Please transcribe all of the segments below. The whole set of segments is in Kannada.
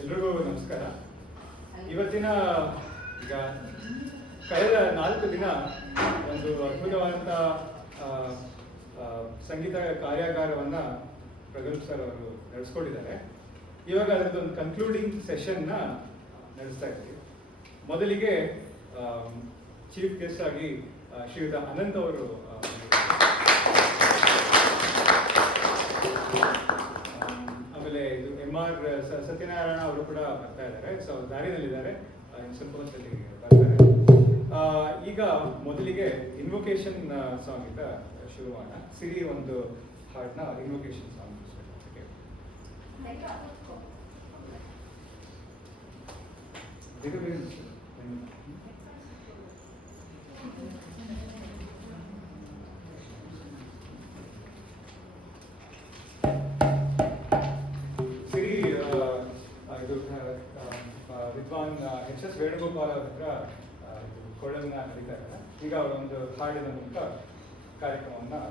ಎಲ್ರಿಗೂ ನಮಸ್ಕಾರ. ಇವತ್ತಿನ ಈಗ ಕಳೆದ 4 ದಿನ ಒಂದು ಅದ್ಭುತವಾದಂಥ ಸಂಗೀತ ಕಾರ್ಯಾಗಾರವನ್ನು ಪ್ರಗಲ್ಭ್ ಸರ್ ಅವರು ನಡೆಸ್ಕೊಂಡಿದ್ದಾರೆ. ಇವಾಗ ಅದರದ್ದೊಂದು ಕನ್ಕ್ಲೂಡಿಂಗ್ ಸೆಷನ್ನ ನಡೆಸ್ತಾ ಇದ್ದೀವಿ. ಮೊದಲಿಗೆ ಚೀಫ್ ಗೆಸ್ಟ್ ಆಗಿ ಶ್ರೀಯುತ ಅನಂತ್ ಅವರು, ಆಮೇಲೆ ಇದು MR ಸತ್ಯನಾರಾಯಣ ಅವರು ಕೂಡ ಬರ್ತಾ ಇದ್ದಾರೆ. ಸೊ ದಾರಿನಲ್ಲಿದ್ದಾರೆ, ಸ್ವಲ್ಪ ಹೊತ್ತಲ್ಲಿ ಬರ್ತಾರೆ. ಈಗ ಮೊದಲಿಗೆ ಇನ್ವೊಕೇಶನ್ ಸಾಂಗ್ ಇಂದ ಶುರು ಮಾಡೋಣ. ಸಿರಿ ಒಂದು ಹಾಡನ್ನ ಇನ್ವೊಕೇಶನ್ ಸಾಂಗ್ ಸಿರಿ ಇದು ವಿದ್ವಾನ್ HS ವೇಣುಗೋಪಾಲ್ ಅವ್ರ ಹತ್ರ ಕೊಳನ್ನ ಕರೀತಾ ಇದ್ದಾರೆ. ಈಗ ಅವರೊಂದು ಹಾಡಿನ ಮೂಲಕ ಕಾರ್ಯಕ್ರಮವನ್ನು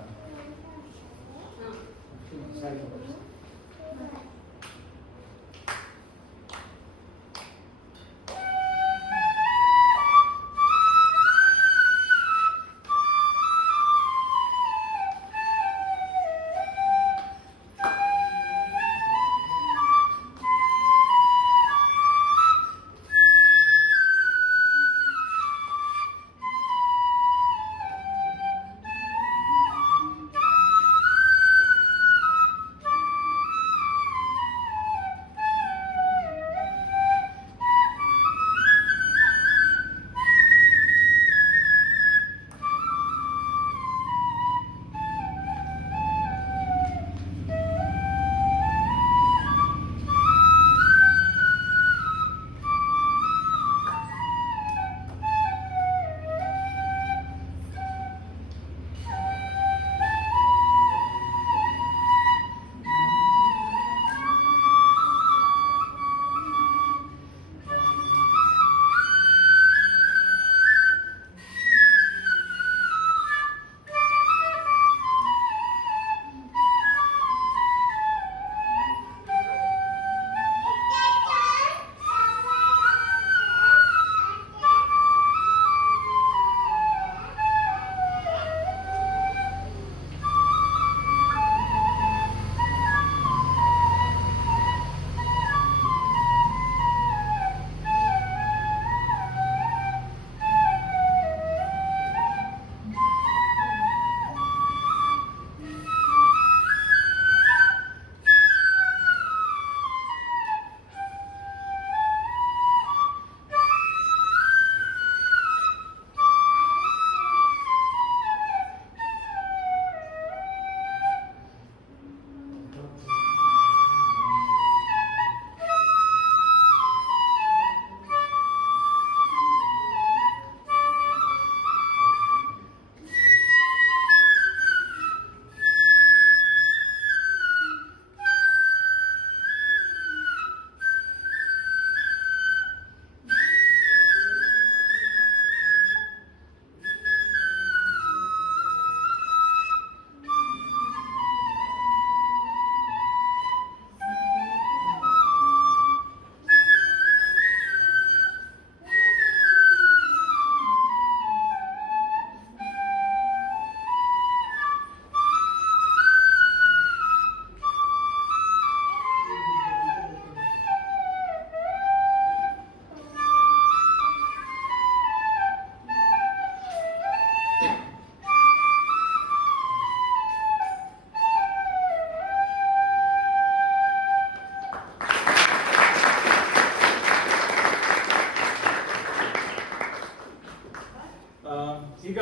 ಈಗ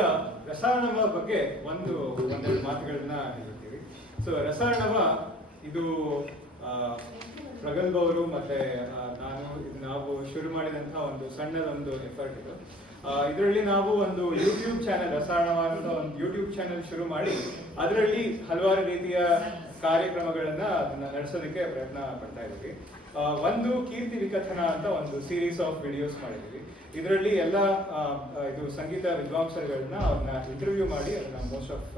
ರಸಾರ್ಣವ ಬಗ್ಗೆ ಒಂದೆರಡು ಮಾತುಗಳನ್ನ ಹೇಳ್ತೀವಿ. ಸೊ ರಸಾರ್ಣವ ಇದು ಪ್ರಗಲ್ಭ್ ಅವರು ಮತ್ತೆ ನಾವು ಶುರು ಮಾಡಿದಂತ ಒಂದು ಸಣ್ಣದೊಂದು ಎಫರ್ಟ್ ಇದು. ಇದರಲ್ಲಿ ನಾವು ಒಂದು ಯೂಟ್ಯೂಬ್ ಚಾನೆಲ್, ರಸಾರ್ಣವ ಅಂತ ಒಂದು ಯೂಟ್ಯೂಬ್ ಚಾನೆಲ್ ಶುರು ಮಾಡಿ ಅದರಲ್ಲಿ ಹಲವಾರು ರೀತಿಯ ಕಾರ್ಯಕ್ರಮಗಳನ್ನ ಅದನ್ನ ನಡೆಸೋದಕ್ಕೆ ಪ್ರಯತ್ನ ಪಡ್ತಾ ಇದ್ದೀವಿ. ಒಂದು ಕೀರ್ತಿ ವಿಕಥನ ಅಂತ ಒಂದು ಸೀರೀಸ್ ಆಫ್ ವಿಡಿಯೋಸ್ ಮಾಡಿದ್ದೀವಿ. ಇದರಲ್ಲಿ ಎಲ್ಲ ಇದು ಸಂಗೀತ ವಿದ್ವಾಂಸರುಗಳನ್ನ ಅವ್ರನ್ನ ಇಂಟರ್ವ್ಯೂ ಮಾಡಿ ಅದನ್ನ ಮೋಸ್ಟ್ ಆಫ್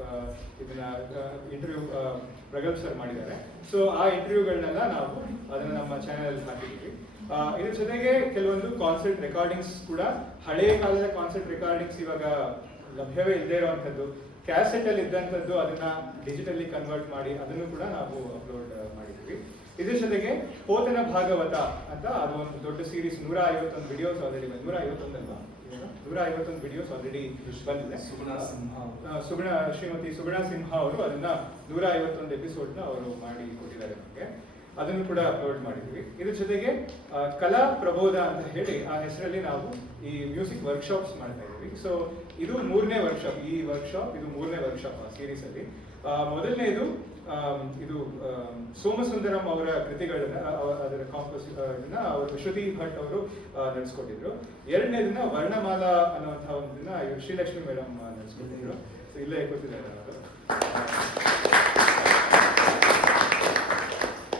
ಇದನ್ನ ಇಂಟರ್ವ್ಯೂ ಪ್ರಗಲ್ಭ್ ಸರ್ ಮಾಡಿದ್ದಾರೆ. ಸೊ ಆ ಇಂಟರ್ವ್ಯೂಗಳನ್ನೆಲ್ಲ ನಾವು ಅದನ್ನ ನಮ್ಮ ಚಾನೆಲ್ ಹಾಕಿದ್ದೀವಿ. ಇದ್ರ ಜೊತೆಗೆ ಕೆಲವೊಂದು ಕಾನ್ಸರ್ಟ್ ರೆಕಾರ್ಡಿಂಗ್ಸ್ ಕೂಡ, ಹಳೆಯ ಕಾಲದ ಕಾನ್ಸರ್ಟ್ ರೆಕಾರ್ಡಿಂಗ್ಸ್ ಇವಾಗ ಲಭ್ಯವೇ ಇಲ್ಲದೆ ಇರುವಂಥದ್ದು, ಕ್ಯಾಸೆಟ್ ಅಲ್ಲಿ ಇದ್ದಂಥದ್ದು ಅದನ್ನ ಡಿಜಿಟಲಿ ಕನ್ವರ್ಟ್ ಮಾಡಿ ಅದನ್ನು ಕೂಡ ನಾವು ಅಪ್ಲೋಡ್ ಮಾಡಿದ್ದೀವಿ. ಇದ್ರ ಜೊತೆಗೆ ಪೋತನ ಭಾಗವತ ಅಂತ ಅದು ಒಂದು ದೊಡ್ಡ ಸೀರೀಸ್, 151 ವಿಡಿಯೋಸ್ ಆಲ್ರೆಡಿ ಬಂದಿದೆ. 151 ವಿಡಿಯೋಸ್ ಆಲ್ರೆಡಿ ಬಂದಿದೆ. ಶ್ರೀಮತಿ ಸುಗುಣ ಸಿಂಹ ಅವರು ಅದನ್ನ 151 ಎಪಿಸೋಡ್ನ ಅವರು ಮಾಡಿ ಕೊಟ್ಟಿದ್ದಾರೆ ನಮಗೆ. ಅದನ್ನು ಕೂಡ ಅಪ್ಲೋಡ್ ಮಾಡಿದ್ವಿ. ಇದ್ರ ಜೊತೆಗೆ ಕಲಾ ಪ್ರಬೋಧ ಅಂತ ಹೇಳಿ ಆ ಹೆಸರಲ್ಲಿ ನಾವು ಈ ಮ್ಯೂಸಿಕ್ ವರ್ಕ್ಶಾಪ್ಸ್ ಮಾಡ್ತಾ ಇದ್ದೀವಿ. ಸೊ ಇದು 3ನೇ ವರ್ಕ್ಶಾಪ್. ಈ ವರ್ಕ್ಶಾಪ್ ಇದು 3ನೇ ವರ್ಕ್ಶಾಪ್ ಆ ಸೀರೀಸ್ ಅಲ್ಲಿ. ಮೊದಲನೇದು ಇದು ಸೋಮಸುಂದರಂ ಅವರ ಕೃತಿಗಳನ್ನ, ಅದರ ಅವರು ಶ್ರುತಿ ಭಟ್ ಅವರು ನಡೆಸ್ಕೊಟ್ಟಿದ್ರು. ಎರಡನೇದನ್ನ ವರ್ಣಮಾಲಾ ಅನ್ನುವಂತಹ ಒಂದನ್ನ ಶ್ರೀಲಕ್ಷ್ಮಿ ಮೇಡಮ್ ನಡೆಸ್ಕೊಟ್ಟಿದ್ರು. ಸೊ ಇಲ್ಲೇ ಗೊತ್ತಿದ್ದಾರೆ ಅವರು.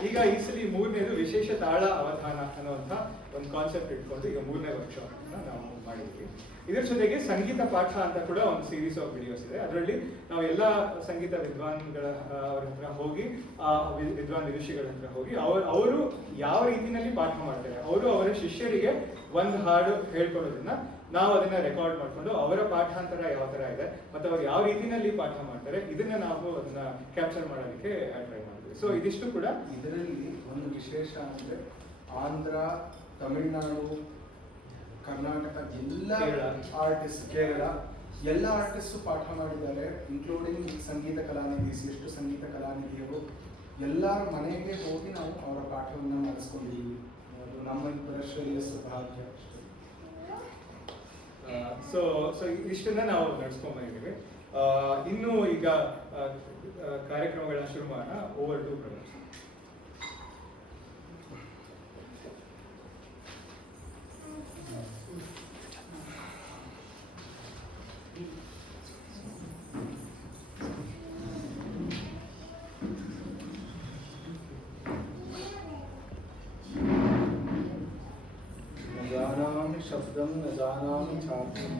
ಈಗ ಈ ಸಲ 3ನೇದು ವಿಶೇಷ ತಾಳ ಅವಧಾನ ಅನ್ನುವಂಥ ಒಂದು ಕಾನ್ಸೆಪ್ಟ್ ಇಟ್ಕೊಂಡು ಈಗ 3ನೇ ವರ್ಕ್ಶಾಪ್ ನಾವು ಮಾಡಿದ್ವಿ. ಇದರ ಜೊತೆಗೆ ಸಂಗೀತ ಪಾಠ ಅಂತ ಕೂಡ ಒಂದು ಸೀರೀಸ್ ಆಫ್ ವಿಡಿಯೋಸ್ ಇದೆ. ಅದರಲ್ಲಿ ನಾವು ಎಲ್ಲ ಸಂಗೀತ ವಿದ್ವಾನ್ಗಳ ಅವ್ರ ಹತ್ರ ಹೋಗಿ, ಆ ವಿದ್ವಾನ್ ವಿದುಷಿಗಳ ಹತ್ರ ಹೋಗಿ ಅವರು ಯಾವ ರೀತಿಯಲ್ಲಿ ಪಾಠ ಮಾಡ್ತಾರೆ, ಅವರು ಅವರ ಶಿಷ್ಯರಿಗೆ ಒಂದು ಹಾಡು ಹೇಳ್ಕೊಡೋದನ್ನ ನಾವು ಅದನ್ನ ರೆಕಾರ್ಡ್ ಮಾಡ್ಕೊಂಡು ಅವರ ಪಾಠಾಂತರ ಯಾವ ತರ ಇದೆ ಮತ್ತೆ ಅವ್ರು ಯಾವ ರೀತಿಯಲ್ಲಿ ಪಾಠ ಮಾಡ್ತಾರೆ ಇದನ್ನ ನಾವು ಅದನ್ನ ಕ್ಯಾಪ್ಚರ್ ಮಾಡೋದಕ್ಕೆ ಟ್ರೈ ಮಾಡ್ತೀವಿ. ಸೊ ಇದಿಷ್ಟು ಕೂಡ ಇದರಲ್ಲಿ ಒಂದು ವಿಶೇಷ ಅಂದ್ರೆ ಆಂಧ್ರ, ತಮಿಳುನಾಡು, ಕರ್ನಾಟಕ ಎಲ್ಲ ಆರ್ಟಿಸ್ಟ್, ಕೇರಳ ಎಲ್ಲ ಆರ್ಟಿಸ್ಟ್ ಪಾಠ ಮಾಡಿದ್ದಾರೆ. ಇನ್ಕ್ಲೂಡಿಂಗ್ ಸಂಗೀತ ಕಲಾನಿಧಿ, ಎಷ್ಟು ಸಂಗೀತ ಕಲಾನಿಧಿಯವರು ಎಲ್ಲರ ಮನೆಗೆ ಹೋಗಿ ನಾವು ಅವರ ಪಾಠವನ್ನು ಮಾಡಿಸ್ಕೊಂಡಿದ್ದೀವಿ. ಅದು ನಮ್ಮ ಇಬ್ಬರ ಶ್ರೇಯಸ್ಸು ಭಾಗ್ಯ. ಸೊ ಇಷ್ಟನ್ನ ನಾವು ನಡ್ಸ್ಕೊಂಡ್ ಬಂದಿದ್ದೀವಿ. ಇನ್ನು ಈಗ ಕಾರ್ಯಕ್ರಮಗಳನ್ನ ಶುರು ಮಾಡೋಣ. Over to professor. शब्दं न जानामि चार्थं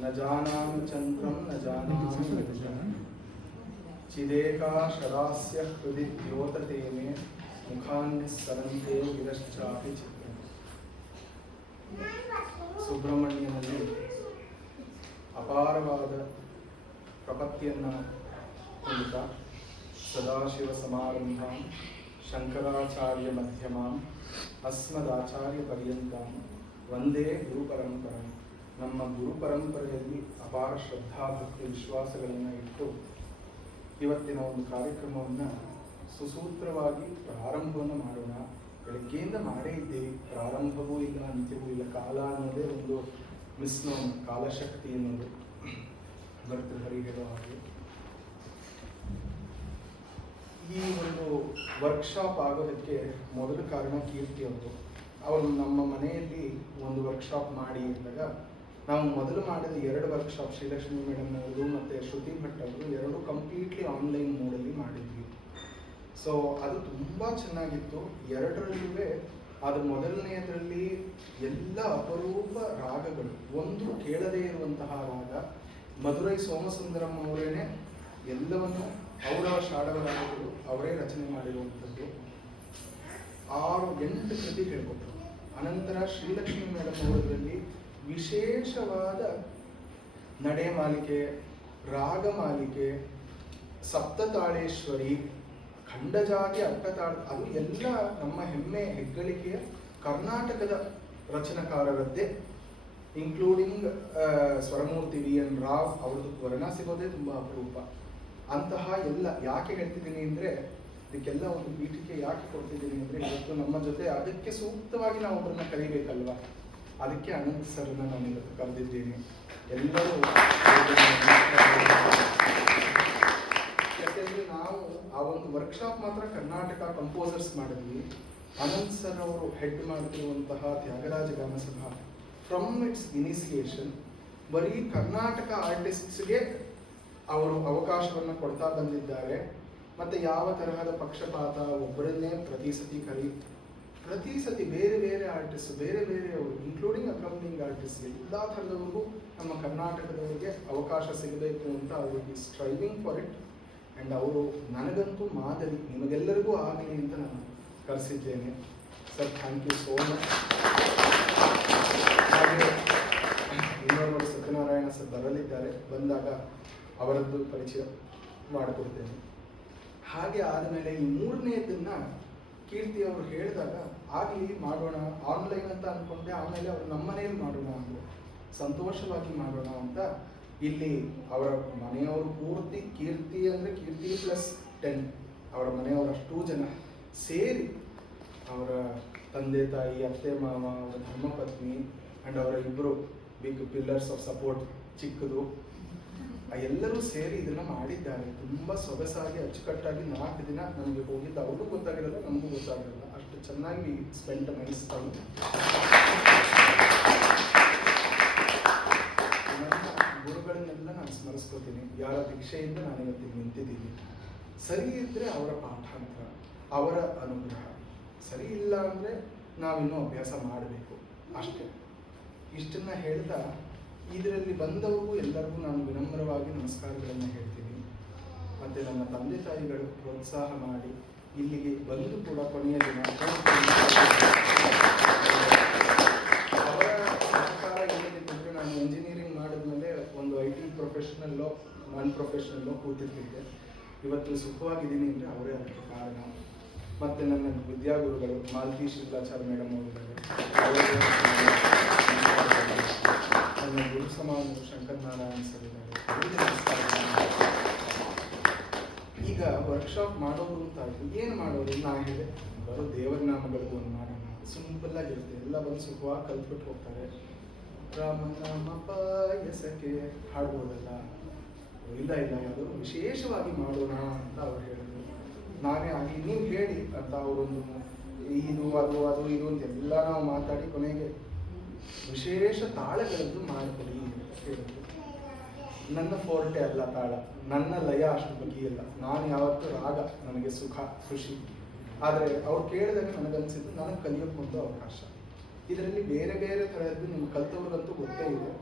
न जानामि चन्द्रं न जानामि विदुषं चिदेकाशरास्य हृदि द्योतते मे मुखान्निस्सरन्ते गिरश्चापि चित्रं. ಸುಬ್ರಹ್ಮಣ್ಯನಲ್ಲಿ ಅಪಾರವಾದ ಪ್ರಪತ್ತಿಯನ್ನು ಹೊಂದುತ್ತಾ ಸದಾಶಿವ ಸಮಾರಂಭಾಂ ಶಂಕರಾಚಾರ್ಯ ಮಧ್ಯಮಾಂ ಅಸ್ಮದಾಚಾರ್ಯ ಪರ್ಯಂತಂ ವಂದೇ ಗುರು ಪರಂಪರೆ. ನಮ್ಮ ಗುರು ಪರಂಪರೆಯಲ್ಲಿ ಅಪಾರ ಶ್ರದ್ಧಾ ಭಕ್ತಿ ವಿಶ್ವಾಸಗಳನ್ನು ಇಟ್ಟು ಇವತ್ತಿನ ಒಂದು ಕಾರ್ಯಕ್ರಮವನ್ನು ಸುಸೂತ್ರವಾಗಿ ಪ್ರಾರಂಭವನ್ನು ಮಾಡೋಣ. ಬೆಳಗ್ಗೆಯಿಂದ ಮಾಡೇ ಇದ್ದೀವಿ, ಪ್ರಾರಂಭವೂ ಇಲ್ಲ ಅಂತ್ಯವೂ ಇಲ್ಲ. ಕಾಲ ಅನ್ನೋದೇ ಒಂದು ಮಿಸ್ನೋನ್, ಕಾಲಶಕ್ತಿ ಅನ್ನೋದು ಭರ್ತೃಹರಿ ಹೇಳೋ ಹಾಗೆ. ಈ ಒಂದು ವರ್ಕ್ಶಾಪ್ ಆಗೋದಕ್ಕೆ ಮೊದಲ ಕಾರಣ ಕೀರ್ತಿ ಅವರು ನಮ್ಮ ಮನೆಯಲ್ಲಿ ಒಂದು ವರ್ಕ್ಶಾಪ್ ಮಾಡಿ ಇದ್ದಾಗ ನಾವು ಮೊದಲು ಮಾಡಿದ 2 ವರ್ಕ್ಶಾಪ್ ಶ್ರೀಲಕ್ಷ್ಮಿ ಮೇಡಮ್ ಅವರು ಮತ್ತು ಶ್ರುತಿ ಭಟ್ ಅವರು 2 ಕಂಪ್ಲೀಟ್ಲಿ ಆನ್ಲೈನ್ ಮೋಡಲ್ಲಿ ಮಾಡಿದ್ವಿ. ಸೊ ಅದು ತುಂಬ ಚೆನ್ನಾಗಿತ್ತು. 2ರಲ್ಲೂ ಅದು ಮೊದಲನೆಯದರಲ್ಲಿ ಎಲ್ಲ ಅಪರೂಪ ರಾಗಗಳು, ಒಂದು ಕೇಳದೇ ಇರುವಂತಹ ರಾಗ, ಮಧುರೈ ಸೋಮಸುಂದರಂ ಅವರೇನೆ ಎಲ್ಲವನ್ನು ಅವರ ಶಾಡವ ರಾಗಗಳು ಅವರೇ ರಚನೆ ಮಾಡಿರುವಂಥದ್ದು. 6-8 ಕೃತಿ ಹೇಳ್ಕೊಟ್ರು. ಅನಂತರ ಶ್ರೀಲಕ್ಷ್ಮಿ ಮೇಡಮ್ ಅವರಲ್ಲಿ ವಿಶೇಷವಾದ ನಡೆ ಮಾಲಿಕೆ, ರಾಗ ಮಾಲಿಕೆ, ಸಪ್ತತಾಳೇಶ್ವರಿ, ಖಂಡಜಾತಿ ಅಟ್ಟತಾಳ, ಅದು ಎಲ್ಲ ನಮ್ಮ ಹೆಮ್ಮೆ ಹೆಗ್ಗಳಿಕೆಯ ಕರ್ನಾಟಕದ ರಚನಕಾರರದ್ದೇ. ಇನ್ಕ್ಲೂಡಿಂಗ್ ಸ್ವರಮೂರ್ತಿ VN ರಾವ್ ಅವ್ರದ್ದು ವರ್ಣ ಸಿಗೋದೇ ತುಂಬ ಅಪರೂಪ. ಅಂತಹ ಎಲ್ಲ ಯಾಕೆ ಹೇಳ್ತಿದ್ದೀನಿ ಅಂದರೆ, ಇದಕ್ಕೆಲ್ಲ ಒಂದು ಪೀಠಿಕೆ ಯಾಕೆ ಕೊಡ್ತಿದ್ದೀನಿ ಅಂದರೆ, ಇವತ್ತು ನಮ್ಮ ಜೊತೆ ಅದಕ್ಕೆ ಸೂಕ್ತವಾಗಿ ನಾವು ಒಬ್ಬರನ್ನ ಕಲಿಬೇಕಲ್ವ, ಅದಕ್ಕೆ ಅನಂತ್ ಸರ್ನ ನಾನು ಇವತ್ತು ಕರೆದಿದ್ದೀನಿ. ಎಲ್ಲರೂ ಯಾಕೆಂದರೆ ನಾವು ಆ ಒಂದು ವರ್ಕ್ಶಾಪ್ ಮಾತ್ರ ಕರ್ನಾಟಕ ಕಂಪೋಸರ್ಸ್ ಮಾಡಿದ್ವಿ. ಅನಂತ್ ಸರ್ ಅವರು ಹೆಡ್ ಮಾಡ್ತಿರುವಂತಹ Tyagaraja Ganasabha from it's initiation ಬರೀ ಕರ್ನಾಟಕ ಆರ್ಟಿಸ್ಟ್ಸ್ಗೆ ಅವರು ಅವಕಾಶವನ್ನು ಕೊಡ್ತಾ ಬಂದಿದ್ದಾರೆ. ಮತ್ತು ಯಾವ ತರಹದ ಪಕ್ಷಪಾತ, ಒಬ್ಬರನ್ನೇ ಪ್ರತಿ ಸತಿ ಬೇರೆ ಬೇರೆ ಆರ್ಟಿಸ್ಟ್, ಬೇರೆ ಬೇರೆಯವರು, ಇನ್ಕ್ಲೂಡಿಂಗ್ ಅಕಂಪನಿಂಗ್ ಆರ್ಟಿಸ್ಟ್, ಎಲ್ಲ ಥರದವ್ರಿಗೂ ನಮ್ಮ ಕರ್ನಾಟಕದವರಿಗೆ ಅವಕಾಶ ಸಿಗಬೇಕು ಅಂತ ಅವರು is striving for it. And ಅವರು ನನಗಂತೂ ಮಾದರಿ, ನಿಮಗೆಲ್ಲರಿಗೂ ಆಗಲಿ ಅಂತ ನಾನು ಕರೆಸಿದ್ದೇನೆ. Sir, thank you so much. ಹಾಗೆ ಇನ್ನೊಬ್ಬರು ಸತ್ಯನಾರಾಯಣ ಸರ್ ಬರಲಿದ್ದಾರೆ, ಬಂದಾಗ ಅವರದ್ದು ಪರಿಚಯ ಮಾಡಿಕೊಡ್ತೇನೆ. ಹಾಗೆ ಆದಮೇಲೆ ಈ ಮೂರನೇದನ್ನ ಕೀರ್ತಿ ಅವರು ಹೇಳಿದಾಗ ಆಗಲಿ ಮಾಡೋಣ, ಆನ್ಲೈನ್ ಅಂತ ಅಂದ್ಕೊಂಡೆ. ಆಮೇಲೆ ಅವರು ನಮ್ಮ ಮನೆಯಲ್ಲಿ ಮಾಡೋಣ ಅಂದರು, ಸಂತೋಷವಾಗಿ ಮಾಡೋಣ ಅಂತ. ಇಲ್ಲಿ ಅವರ ಮನೆಯವರು ಪೂರ್ತಿ ಕೀರ್ತಿ ಅಂದರೆ ಕೀರ್ತಿ +10 ಅವರ ಮನೆಯವರು ಅಷ್ಟೂ ಜನ ಸೇರಿ, ಅವರ ತಂದೆ ತಾಯಿ, ಅತ್ತೆ ಮಾವ, ಅವರ ಧರ್ಮಪತ್ನಿ ಆ್ಯಂಡ್ ಅವರ ಇಬ್ಬರು ಬಿಗ್ ಪಿಲ್ಲರ್ಸ್ ಆಫ್ ಸಪೋರ್ಟ್ ಚಿಕ್ಕದು, ಎಲ್ಲರೂ ಸೇರಿ ಇದನ್ನು ಮಾಡಿದ್ದಾರೆ. ತುಂಬ ಸೊಗಸಾಗಿ ಅಚ್ಚುಕಟ್ಟಾಗಿ 4 ದಿನ ನಮಗೆ ಹೋಗಿದ್ದು ಅವ್ರಿಗೂ ಗೊತ್ತಾಗಿರಲ್ಲ, ನಮಗೂ ಗೊತ್ತಾಗಿರಲ್ಲ, ಅಷ್ಟು ಚೆನ್ನಾಗಿ ಸ್ಪೆಂಡ್ ನೈಸ್ ಟೈಮ್. ನನ್ನ ಗುರುಗಳನ್ನೆಲ್ಲ ನಾನು ಸ್ಮರಿಸ್ಕೋತೀನಿ. ಯಾರ ಭಿಕ್ಷೆಯಿಂದ ನಾನು ಇವತ್ತಿಗೆ ನಿಂತಿದ್ದೀನಿ. ಸರಿ ಇದ್ದರೆ ಅವರ ಪಾಠಾಂತರ, ಅವರ ಅನುಗ್ರಹ. ಸರಿ ಇಲ್ಲ ಅಂದರೆ ನಾವಿನ್ನೂ ಅಭ್ಯಾಸ ಮಾಡಬೇಕು ಅಷ್ಟೇ. ಇಷ್ಟನ್ನು ಹೇಳ್ತಾ ಇದರಲ್ಲಿ ಬಂದವರಿಗೂ ಎಲ್ಲರಿಗೂ ನಾನು ವಿನಮ್ರವಾಗಿ ನಮಸ್ಕಾರಗಳನ್ನು ಹೇಳ್ತೀನಿ. ಮತ್ತು ನನ್ನ ತಂದೆ ತಾಯಿಗಳು ಪ್ರೋತ್ಸಾಹ ಮಾಡಿ ಇಲ್ಲಿಗೆ ಬಂದು ಕೂಡ ಕೊನೆಯ ದಿನ ಅವರ ಸಹಕಾರ ಏನಿದೆ. ನಾನು ಇಂಜಿನಿಯರಿಂಗ್ ಮಾಡಿದ್ಮೇಲೆ ಒಂದು IT ಪ್ರೊಫೆಷನಲ್ಲೋ ನಾನ್ ಪ್ರೊಫೆಷನಲ್ಲೋ ಕೂತಿರ್ತಿದ್ದೆ. ಇವತ್ತು ಸುಖವಾಗಿದ್ದೀನಿ ಅಂದರೆ ಅವರೇ ಅದಕ್ಕೆ ಕಾರಣ. ಮತ್ತು ನನ್ನ ವಿದ್ಯಾಗುರುಗಳು ಮಾಲತಿ ಶಿವಲಾಚಾರ್ಯ ಮೇಡಮ್ ಅವರಿದ್ದಾರೆ, ನನ್ನ ಗುರು ಸಮಾನರು ಶಂಕರನಾರಾಯಣ ಸರ್ ಇದ್ದಾರೆ, ಅವರಿಗೆ ನಮಸ್ಕಾರ. ಈಗ ವರ್ಕ್ಶಾಪ್ ಮಾಡೋದು ಅಂತ ಆಯಿತು. ಏನು ಮಾಡೋದು? ನಾ ಹೇಳಿದೆ, ಬರೋ ದೇವರ ನಾಮಗಳದ್ದು ಒಂದು ಮಾಡೋಣ, ಸಿಂಪಲ್ ಆಗಿರುತ್ತೆ. ಎಲ್ಲ ಬಂದು ಸುಖವಾಗಿ ಕಲ್ತ್ಬಿಟ್ಟು ಹೋಗ್ತಾರೆ. ರಾಮನಾಮ ಪಾಯಸಕ್ಕೆ ಹಾಡ್ಬೋದಲ್ಲ, ಇಲ್ಲ ಯಾವುದೋ ವಿಶೇಷವಾಗಿ ಮಾಡೋಣ ಅಂತ ಅವ್ರು ಹೇಳಿದ್ರು. ನಾನೇ ಆಗಲಿ ನೀವು ಹೇಳಿ ಅಂತ ಅವರೊಂದು ಇದು ಅದು ಅದು ಇದು ಅಂತೆಲ್ಲ ನಾವು ಮಾತಾಡಿ ಕೊನೆಗೆ ವಿಶೇಷ ತಾಳಗಳದ್ದು ಮಾಡಿಕೊಡಿ ಹೇಳಿದ್ರು. ನನ್ನ ಫೋರ್ಟೆ ಅಲ್ಲ ತಾಳ, ನನ್ನ ಲಯ ಅಷ್ಟು ಬಗೆಯಿಲ್ಲ. ನಾನು ಯಾವತ್ತೂ ರಾಗ ನನಗೆ ಸುಖ ಖುಷಿ. ಆದರೆ ಅವ್ರು ಕೇಳಿದಾಗ ನನಗನ್ಸಿದ್ದು ನನಗೆ ಕಲಿಯೋಕ್ಕೊಂದು ಅವಕಾಶ. ಇದರಲ್ಲಿ ಬೇರೆ ಬೇರೆ ಥರದ್ದು ನಿಮ್ಮ ಕಲ್ತವ್ರಿಗಂತೂ ಗೊತ್ತೇ ಇದೆ.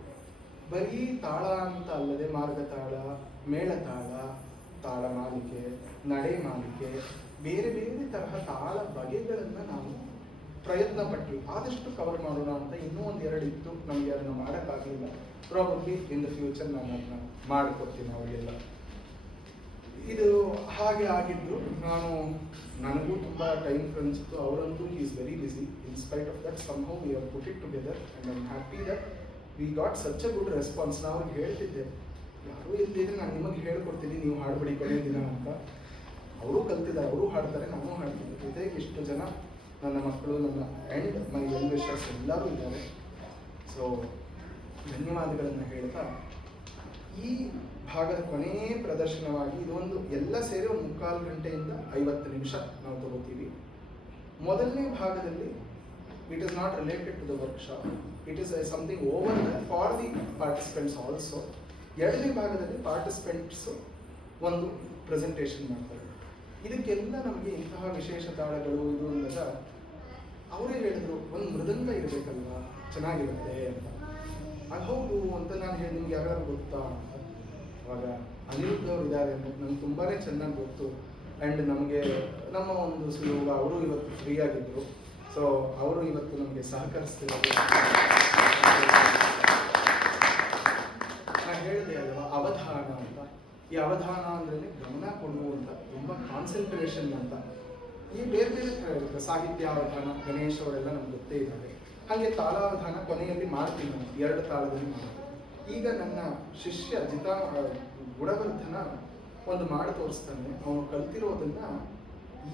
ಬರೀ ತಾಳ ಅಂತ ಅಲ್ಲದೆ ಮಾರ್ಗತಾಳ, ಮೇಳತಾಳ, ತಾಳ ಮಾಲಿಕೆ, ನಡೆ ಮಾಲಿಕೆ, ಬೇರೆ ಬೇರೆ ತರಹ ತಾಳ ಬಗೆಗಳನ್ನು ನಾವು ಪ್ರಯತ್ನ ಪಟ್ವಿ ಆದಷ್ಟು ಕವರ್ ಮಾಡೋಣ ಅಂತ. ಇನ್ನೂ 1-2 ಇತ್ತು, ನಮಗೆ ಅದನ್ನು ಮಾಡೋಕ್ಕಾಗಲಿಲ್ಲ. ಪ್ರಾಬಬ್ಲಿ ಇನ್ ದ ಫ್ಯೂಚರ್ ನಾನು ಅದನ್ನ ಮಾಡಿಕೊಡ್ತೀನಿ ಅವರಿಗೆಲ್ಲ. ಇದು ಹಾಗೆ ಆಗಿದ್ದು. ನನಗೂ ತುಂಬ ಟೈಮ್ ಫ್ರೆಂಡ್ಸ್ ಇತ್ತು. ಅವರಂತೂ he is very busy. In spite of that somehow we have put it together and I am happy that we got such a good response. ನಾವು ಅವ್ರಿಗೆ ಹೇಳ್ತಿದ್ದೆ, ಯಾರೂ ಇಲ್ಲದಿದ್ರೆ ನಾನು ನಿಮಗೆ ಹೇಳ್ಕೊಡ್ತೀನಿ, ನೀವು ಹಾಡ್ಬಿಡಿ ಕೊನೆಯ ದಿನ ಅಂತ. ಅವರು ಕಲ್ತಿದ್ದಾರೆ, ಅವರು ಹಾಡ್ತಾರೆ, ನಾನು ಹಾಡ್ತೀನಿ. ಜೊತೆಗೆ ಇಷ್ಟು ಜನ ನನ್ನ ಮಕ್ಕಳು, ನನ್ನ ಆ್ಯಂಡ್ ಮೈ ವೆಲ್ ವಿಷರ್ಸ್ ಎಲ್ಲರೂ ಇದ್ದಾರೆ. ಸೊ ಧನ್ಯವಾದಗಳನ್ನು ಹೇಳ್ತಾ ಈ ಭಾಗದ ಕೊನೆಯ ಪ್ರದರ್ಶನವಾಗಿ ಇದೊಂದು ಎಲ್ಲ ಸೇರಿ ಒಂದು 3/4 ಗಂಟೆಯಿಂದ 50 ನಿಮಿಷ ನಾವು ತಗೋತೀವಿ. ಮೊದಲನೇ ಭಾಗದಲ್ಲಿ it is not related to the workshop, it is something over for the participants also. ಎರಡನೇ ಭಾಗದಲ್ಲಿ ಪಾರ್ಟಿಸಿಪೆಂಟ್ಸು ಒಂದು ಪ್ರೆಸೆಂಟೇಷನ್ ಮಾಡ್ತಾರೆ. ಇದಕ್ಕೆಲ್ಲ ನಮಗೆ ಇಂತಹ ವಿಶೇಷ ತಾಳಗಳು ಇದು ಅಂದಾಗ ಅವರೇ ಹೇಳಿದ್ರು, ಒಂದು ಮೃದಂಗ ಇರಬೇಕಲ್ವಾ, ಚೆನ್ನಾಗಿರುತ್ತೆ ಅಂತ. ಅದು ಹೌದು ಅಂತ ನಾನು ಹೇಳಿ, ನಿಮ್ಗೆ ಯಾರು ಗೊತ್ತಾ ಅಂತ. ಅವಾಗ ಅನಿರುದ್ಧ ಅವರು ಇದ್ದಾರೆ ಅಂತ ನಂಗೆ ತುಂಬಾ ಚೆನ್ನಾಗಿ ಗೊತ್ತು. ಆ್ಯಂಡ್ ನಮಗೆ ನಮ್ಮ ಒಂದು ಸುಯೋಗ, ಅವರು ಇವತ್ತು ಫ್ರೀ ಆಗಿದ್ದರು. ಸೊ ಅವರು ಇವತ್ತು ನಮಗೆ ಸಹಕರಿಸ್ತಿದ್ದಾರೆ. ನಾನು ಹೇಳಿದೆ ಅಲ್ವಾ ಅವಧಾನ ಅಂತ. ಈ ಅವಧಾನ ಅಂದ್ರೆ ಗಮನ ಕೊಡುವಂತ, ತುಂಬ ಕಾನ್ಸಂಟ್ರೇಷನ್ ಅಂತ. ಈ ಬೇರೆ ಬೇರೆ ಸಾಹಿತ್ಯ ಅವಧಾನ, ಗಣೇಶ್ ಅವರೆಲ್ಲ ನಮ್ಗೆ ಗೊತ್ತೇ ಇದ್ದಾರೆ. ಹಾಗೆ ತಾಳಾವಧಾನ ಕೊನೆಯಲ್ಲಿ ಮಾಡ್ತೀನಿ ನಾನು, 2 ತಾಳದಲ್ಲಿ ಮಾಡ್ತೀನಿ. ಈಗ ನನ್ನ ಶಿಷ್ಯ ಗುಣವರ್ಧನ ಒಂದು ಮಾಡಿ ತೋರಿಸ್ತಾನೆ. ಅವನು ಕಲ್ತಿರೋದನ್ನ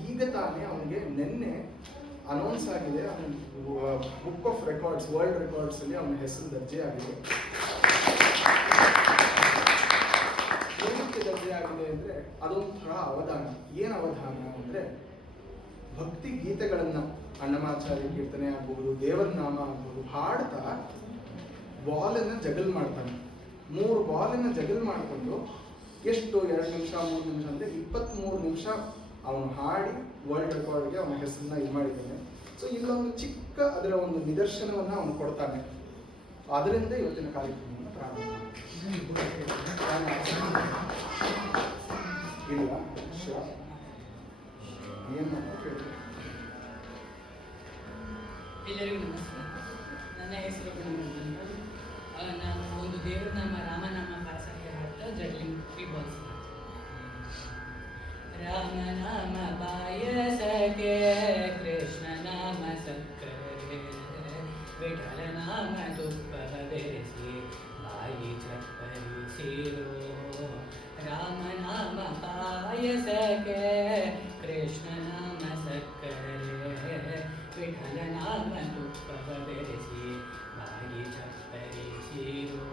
ಈಗ ತಾನೇ ಅವನಿಗೆ ನಿನ್ನೆ ಅನೌನ್ಸ್ ಆಗಿದೆ. Book of records, world records ಅಲ್ಲಿ ಅವನ ಹೆಸರು ದರ್ಜೆ ಆಗಿದೆ. ಏನಕ್ಕೆ ದರ್ಜೆ ಆಗಿದೆ ಅಂದ್ರೆ ಅದೊಂಥರ ಅವಧಾನ. ಏನು ಅವಧಾನ ಅಂದ್ರೆ ಭಕ್ತಿ ಗೀತೆಗಳನ್ನ, ಅಣ್ಣಮಾಚಾರ್ಯ ಕೀರ್ತನೆ ಆಗ್ಬೋದು, ದೇವರ ನಾಮ ಆಗ್ಬೋದು, ಹಾಡ್ತಾ ಬಾಲನ್ನ ಜಗಲ್ ಮಾಡ್ತಾನೆ. 3 ಬಾಲನ್ನ ಜಗಲ್ ಮಾಡಿಕೊಂಡು ಎಷ್ಟು 2 ನಿಮಿಷ 3 ನಿಮಿಷ ಅಂದರೆ 23 ನಿಮಿಷ ಅವನು ಹಾಡಿ ವರ್ಲ್ಡ್ ರೆಕಾರ್ಡ್ಗೆ ಅವನ ಹೆಸರನ್ನ ಇದು ಮಾಡಿದ್ದಾನೆ. ಸೊ ಇಲ್ಲೊಂದು ಚಿಕ್ಕ ಅದರ ಒಂದು ನಿದರ್ಶನವನ್ನು ಅವನು ಕೊಡ್ತಾನೆ. ಅದರಿಂದ ಇವತ್ತಿನ ಕಾರ್ಯಕ್ರಮವನ್ನು ಪ್ರಾರಂಭ ಇಲ್ಲ ಏನು ಎಲ್ಲರಿಗೂ ನಮಸ್ಕಾರ. ನನ್ನ ಹೆಸರು ಗುಣಮಂತ. ನಾನು ಒಂದು ದೇವರ ನಾಮ ರಾಮನಾಮ ಪಾಸಕ್ಕೆ ಹಾಡ್ತಾ ಜಡ್ಲಿಂಗ್ 3 ಬಾಲ್ಸ್. ರಾಮನಾಮ ಪಾಯಸಕ್ಕೆ ಕೃಷ್ಣ ನಾಮ ಸಕ್ಕರೆ ವಿಠಲ ನಾಮ ತುಪ್ಪವ ಬೆರೆಸಿ ಬಾಯಿ ಚಪ್ಪರಿಸಿರೋ. ರಾಮನಾಮ ಪಾಯಸಕ್ಕೆ ಕೃಷ್ಣ ನಾಮ ಸಕ್ಕರೆ ವಿಠಲ ನಾಮ ತುಪ್ಪವ ಬೆರೆಸಿ ಬಾಯಿ ಚಪ್ಪರಿಸಿರೋ.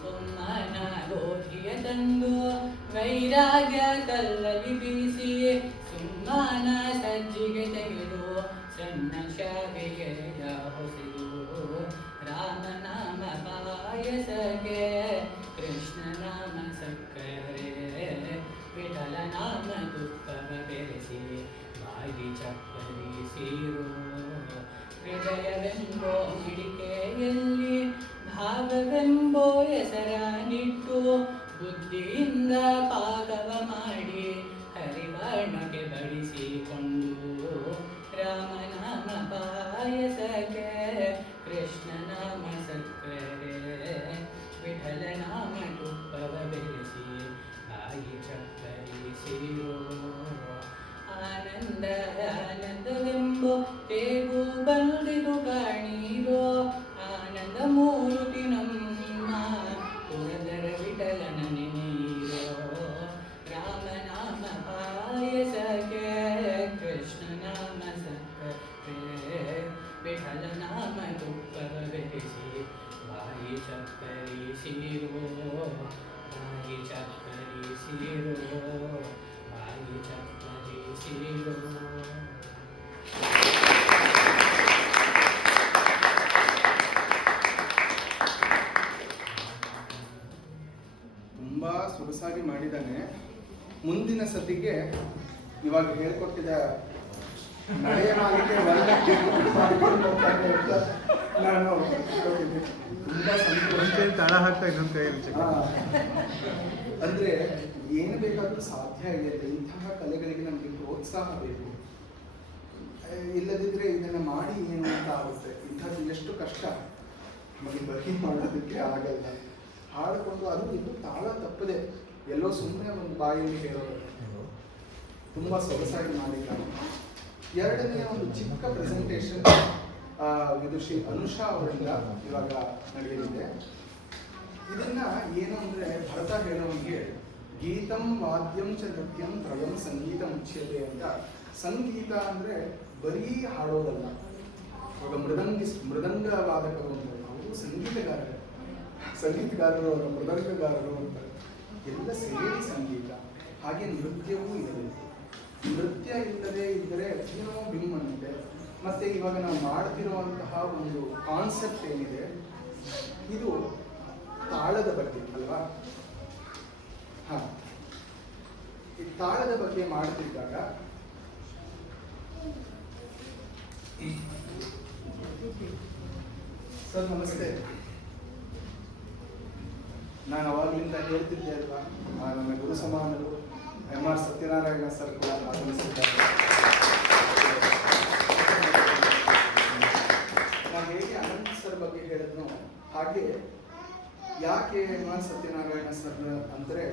ಬೊಮ್ಮನ ಗೋಧಿಯ ತಂದು ವೈರಾಗ್ಯ ತಲ್ಲಲಿ ಬೀಸಿ ಸುಮ್ಮನ ಸಜ್ಜಿಗೆ ತೆಗೆದು ಸಣ್ಣ ಶಾವಿಗೆಯ ಹೊಸೆದು. ರಾಮನಾಮ ಪಾಯಸಕ್ಕೆ ಕೃಷ್ಣ ನಾಮ ಸಕ್ಕರೆ ವಿಠಲ ನಾಮ ತುಪ್ಪವ ಬೆರೆಸಿ ಬಾಯಿ ಚಪ್ಪರಿಸಿರೋ. ಹೃದಯವೆಂಬೋ ಮಿಡಿಕೆಯಲ್ಲಿ ಭಾವವೆಂಬೋ ಹೆಸರನಿಟ್ಟು ಬುದ್ಧಿಯಿಂದ ಪಾಕವ ಮಾಡಿ ಹರಿವರ್ಣಕ್ಕೆ ಬಡಿಸಿಕೊಂಡು. ರಾಮನಾಮ ಪಾಯಸಕ್ಕೆ ಕೃಷ್ಣ ನಾಮ ಸಕ್ಕರೆ ವಿಠಲ ನಾಮ ತುಪ್ಪವ ಬೆರೆಸಿ ಬಾಯಿ ಚಪ್ಪರಿಸಿರೋ. ಆನಂದ ಆನಂದವೆಂಬೋ ತೇಗು ಬಂದಿದು ಕಾಣೀರೋ. ಆನಂದ ಮೂರುತಿ ನಮ್ಮ ಪುರದರ ವಿಠಲನ ನೆನೆಯಿರೋ. ರಾಮನಾಮ ಪಾಯಸಕ್ಕೆ ಕೃಷ್ಣ ನಾಮ ಸಕ್ಕರೆ ವಿಠಲ ನಾಮ ತುಪ್ಪವ ಬೆರೆಸಿ ಬಾಯಿ ಚಪ್ಪರಿಸಿರೋ. ಬಾಯಿ ಚಪ್ಪರಿಸಿರೋ. ಬಾಯಿ ಚಪ್ಪರಿಸಿರೋ. ತುಂಬ ಸೊಗಸಾಗಿ ಮಾಡಿದ್ದಾನೆ. ಮುಂದಿನ ಸತಿಗೆ ಇವಾಗ ಹೇಳ್ಕೊಟ್ಟಿದ್ದ ನಡೆಯ ಮಾಲಿಕೆ ಮಾಡ್ಕೊಂಡು ಹೋಗ್ತಾನೆ ಅಂತ ನಾನು ತುಂಬ ಸಂತೋಷ. ತಾಳ ಹಾಕ್ತಾ ಇನ್ನೊಂದು ಕೈ ಅಂದರೆ ಏನು ಬೇಕಾದರೂ ಸಾಧ್ಯ ಇದೆ. ಇಂತಹ ಕಲೆಗಳಿಗೆ ನಮಗೆ ಪ್ರೋತ್ಸಾಹ ಬೇಕು. ಇಲ್ಲದಿದ್ದರೆ ಇದನ್ನು ಮಾಡಿ ಏನು ಅಂತ ಆಗುತ್ತೆ. ಇಂಥದ್ದು ಎಷ್ಟು ಕಷ್ಟ ನಮಗೆ ಬಹಿ ಮಾಡೋದಕ್ಕೆ ಆಗಲ್ಲ. ಹಾಡಿಕೊಂಡು ಅದು ಇದು ತಾಳ ತಪ್ಪದೆ ಎಲ್ಲೋ ಸುಮ್ಮನೆ ಒಂದು ಬಾಯಲ್ಲಿ ಹೇಳೋದು ತುಂಬ ಸೊಗಸಾಗಿ ಮಾಡಿದ್ದಾರೆ. ಎರಡನೆಯ ಒಂದು ಚಿಕ್ಕ ಪ್ರೆಸೆಂಟೇಷನ್ ವಿದುಷಿ ಅನುಷಾ ಅವರಿಂದ ಇವಾಗ ನಡೆಯಲಿದೆ. ಇದನ್ನ ಏನು ಅಂದರೆ ಭರತ ಹೇಳುವಂಗೆ ಗೀತಂ ವಾದ್ಯಂ ಚ ನೃತ್ಯಂ ತ್ರಯಂ ಸಂಗೀತ ಮುಚ್ಯತೆ ಅಂತ. ಸಂಗೀತ ಅಂದರೆ ಬರೀ ಹಾಡೋದಲ್ಲ. ಇವಾಗ ಮೃದಂಗ ವಾದಕರು ಅಂತಾರೆ, ಅವರು ಸಂಗೀತಗಾರರು ಅವರು ಮೃದಂಗಗಾರರು ಅಂತಾರೆ. ಎಲ್ಲ ಸೇರಿ ಸಂಗೀತ. ಹಾಗೆ ನೃತ್ಯವೂ ಇದೆ. ನೃತ್ಯ ಇಲ್ಲದೆ ಇದ್ದರೆ ಏನೋ ಬಿಮ್ಮನ್ನುತ್ತೆ. ಮತ್ತೆ ಇವಾಗ ನಾವು ಮಾಡ್ತಿರುವಂತಹ ಒಂದು ಕಾನ್ಸೆಪ್ಟ್ ಏನಿದೆ ಇದು ತಾಳದ ಬಗ್ಗೆ ಅಲ್ವಾ? ಈ ತಾಳದ ಬಗ್ಗೆ ಮಾಡ್ತಿದ್ದಾಗ ಸರ್ ನಮಸ್ತೆ. ನಾನು ಅವಾಗಲಿಂದ ಹೇಳ್ತಿದ್ದೆ ಅಲ್ವಾ, ನನ್ನ ಗುರು ಸಮಾನರು MR ಸತ್ಯನಾರಾಯಣ ಸರ್ ಕೂಡ ಆಗಮಿಸಿದ್ದಾರೆ. ನಾನು ಹೇಗೆ ಅನಂತ್ ಸರ್ ಬಗ್ಗೆ ಹೇಳಿದ್ನೋ ಹಾಗೆ ಯಾಕೆ MR ಸತ್ಯನಾರಾಯಣ ಸರ್ ಅಂದರೆ,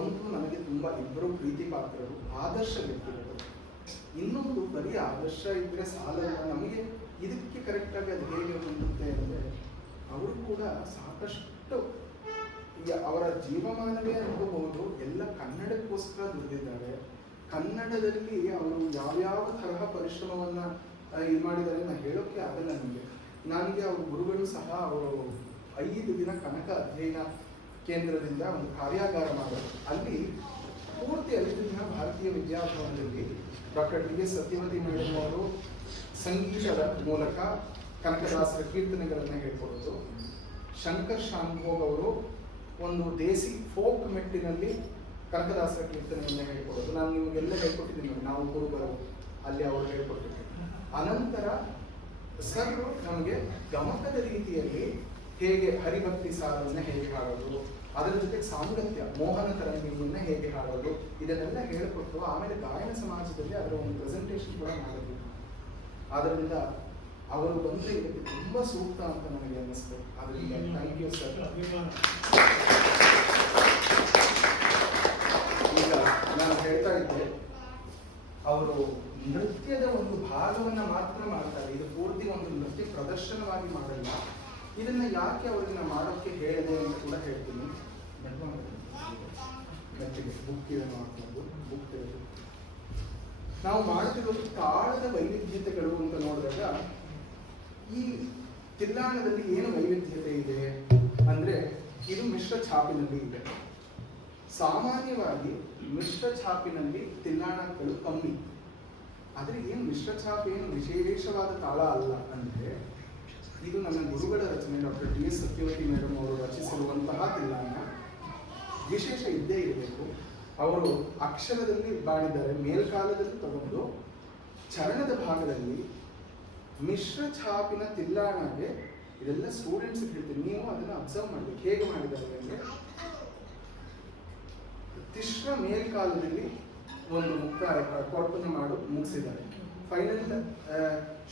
ಒಂದು ನನಗೆ ತುಂಬ ಇಬ್ಬರು ಪ್ರೀತಿ ಪಾತ್ರರು, ಆದರ್ಶ ವ್ಯಕ್ತಿಗಳು. ಇನ್ನೊಂದು ಬರೀ ಆದರ್ಶ ಇದ್ದರೆ ಸಾಲಲ್ಲ, ನಮಗೆ ಇದಕ್ಕೆ ಕರೆಕ್ಟಾಗಿ ಅದು ಹೇಗೆ ಹೊಂದುತ್ತೆ ಅಂದರೆ, ಅವರು ಕೂಡ ಸಾಕಷ್ಟು ಅವರ ಜೀವಮಾನವೇ ಅನ್ಕೋಬಹುದು ಎಲ್ಲ ಕನ್ನಡಕ್ಕೋಸ್ಕರ ದುಡಿದಿದ್ದಾರೆ. ಕನ್ನಡದಲ್ಲಿ ಅವರು ಯಾವ್ಯಾವ ತರಹ ಪರಿಶ್ರಮವನ್ನು ಇದು ಮಾಡಿದ್ದಾರೆ ನಾನು ಹೇಳೋಕ್ಕೆ ಆಗಲ್ಲ ನನಗೆ. ಅವ್ರ ಗುರುಗಳು ಸಹ ಅವರು 5 ದಿನ ಕನಕ ಅಧ್ಯಯನ ಕೇಂದ್ರದಿಂದ ಒಂದು ಕಾರ್ಯಾಗಾರ ಮಾಡೋದು. ಅಲ್ಲಿ ಪೂರ್ತಿ 5 ದಿನ ಭಾರತೀಯ ವಿದ್ಯಾಭವನದಲ್ಲಿ ಡಾಕ್ಟರ್ DS ಸತ್ಯವತಿ ಮೇಡಮ್ ಅವರು ಸಂಗೀತದ ಮೂಲಕ ಕನಕದಾಸರ ಕೀರ್ತನೆಗಳನ್ನು ಹೇಳ್ಕೊಡೋದು. ಶಂಕರ್ ಶಾನ್ಭೋಗ್ ಅವರು ಒಂದು ದೇಸಿ ಫೋಕ್ ಮೆಟ್ಟಿನಲ್ಲಿ ಕನಕದಾಸರ ಕೀರ್ತನೆಯನ್ನು ಹೇಳ್ಕೊಡೋದು. ನಾನು ನಿಮಗೆಲ್ಲ ಹೇಳ್ಕೊಟ್ಟಿದ್ದೀನಿ ನೋಡಿ, ನಾವು ಗುರುಗಳು ಅಲ್ಲಿ ಅವರು ಹೇಳ್ಕೊಟ್ಟಿದ್ದೀನಿ. ಅನಂತರ ಸರ್ ನಮಗೆ ಗಮಕದ ರೀತಿಯಲ್ಲಿ ಹೇಗೆ ಹರಿಭಕ್ತಿ ಸಾರವನ್ನು ಹೇಗೆ ಹಾಡೋದು, ಅದರ ಜೊತೆಗೆ ಸಾಂಗತ್ಯ ಮೋಹನ ತರಂಗಿಯನ್ನು ಹೇಗೆ ಹಾಡೋದು, ಇದನ್ನೆಲ್ಲ ಹೇಳಿಕೊಟ್ಟು ಆಮೇಲೆ ಗಾಯನ ಸಮಾಜದಲ್ಲಿ ಅದರ ಒಂದು ಪ್ರೆಸೆಂಟೇಷನ್ ಕೂಡ ಮಾಡಿದ್ವಿ. ಆದ್ದರಿಂದ ಅವರು ಬಂದರೆ ಇದಕ್ಕೆ ತುಂಬ ಸೂಕ್ತ ಅಂತ ನನಗೆ ಅನ್ನಿಸ್ತು. ಅದರಿಂದ ಥ್ಯಾಂಕ್ ಯು ಸರ್. ಈಗ ನಾನು ಹೇಳ್ತಾ ಇದ್ದೆ, ಅವರು ನೃತ್ಯದ ಒಂದು ಭಾಗವನ್ನು ಮಾತ್ರ ಮಾಡ್ತಾರೆ, ಇದು ಪೂರ್ತಿ ಒಂದು ನೃತ್ಯ ಪ್ರದರ್ಶನವಾಗಿ ಮಾಡಲ್ಲ. ಇದನ್ನ ಯಾಕೆ ಅವ್ರಿಗೆ ನಾನು ಮಾಡೋಕ್ಕೆ ಹೇಳಿದೆ ಅಂತ ಕೂಡ ಹೇಳ್ತೀನಿ. ನಾವು ಮಾಡುತ್ತಿರುವುದು ತಾಳದ ವೈವಿಧ್ಯತೆಗಳು ಅಂತ ನೋಡಿದಾಗ, ಈ ತಿಲ್ಲಾಣದಲ್ಲಿ ಏನು ವೈವಿಧ್ಯತೆ ಇದೆ ಅಂದ್ರೆ, ಇದು ಮಿಶ್ರ ಛಾಪಿನಲ್ಲಿ ಇದೆ. ಸಾಮಾನ್ಯವಾಗಿ ಮಿಶ್ರ ಛಾಪಿನಲ್ಲಿ ತಿಲ್ಲಾಣಗಳು ಕಮ್ಮಿ. ಆದರೆ ಏನು ಮಿಶ್ರ ಛಾಪ್ ಏನು ವಿಶೇಷವಾದ ತಾಳ ಅಲ್ಲ ಅಂದ್ರೆ, ಇದು ನನ್ನ ಗುರುಗಳ ರಚನೆ ಡಾಕ್ಟರ್ ಟಿ.ಎಸ್. ಸತ್ಯವತಿ ಮೇಡಮ್ ಅವರು ರಚಿಸಿರುವಂತಹ ತಿಲ್ಲಾಣ. ವಿಶೇಷ ಇದ್ದೇ ಇರಬೇಕು. ಅವರು ಅಕ್ಷರದಲ್ಲಿ ಬಾಡಿದ್ದಾರೆ, ಮೇಲ್ಕಾಲದಲ್ಲಿ ತಗೊಂಡು ಚರಣದ ಭಾಗದಲ್ಲಿ ಮಿಶ್ರ ಛಾಪಿನ ತಿಲ್ಲಾಣಗೆ, ಇದೆಲ್ಲ ಸ್ಟೂಡೆಂಟ್ಸ್ ಹೇಳ್ತೀನಿ, ನೀವು ಅದನ್ನು ಅಬ್ಸರ್ವ್ ಮಾಡಬೇಕು. ಹೇಗೆ ಮಾಡಿದ್ದಾರೆ ಅಂದರೆ, ತಿಶ್ರ ಮೇಲ್ಕಾಲದಲ್ಲಿ ಒಂದು ಮುಕ್ತಾಯ ಕೊರಪನ್ನು ಮುಗಿಸಿದ್ದಾರೆ. ಫೈನಲ್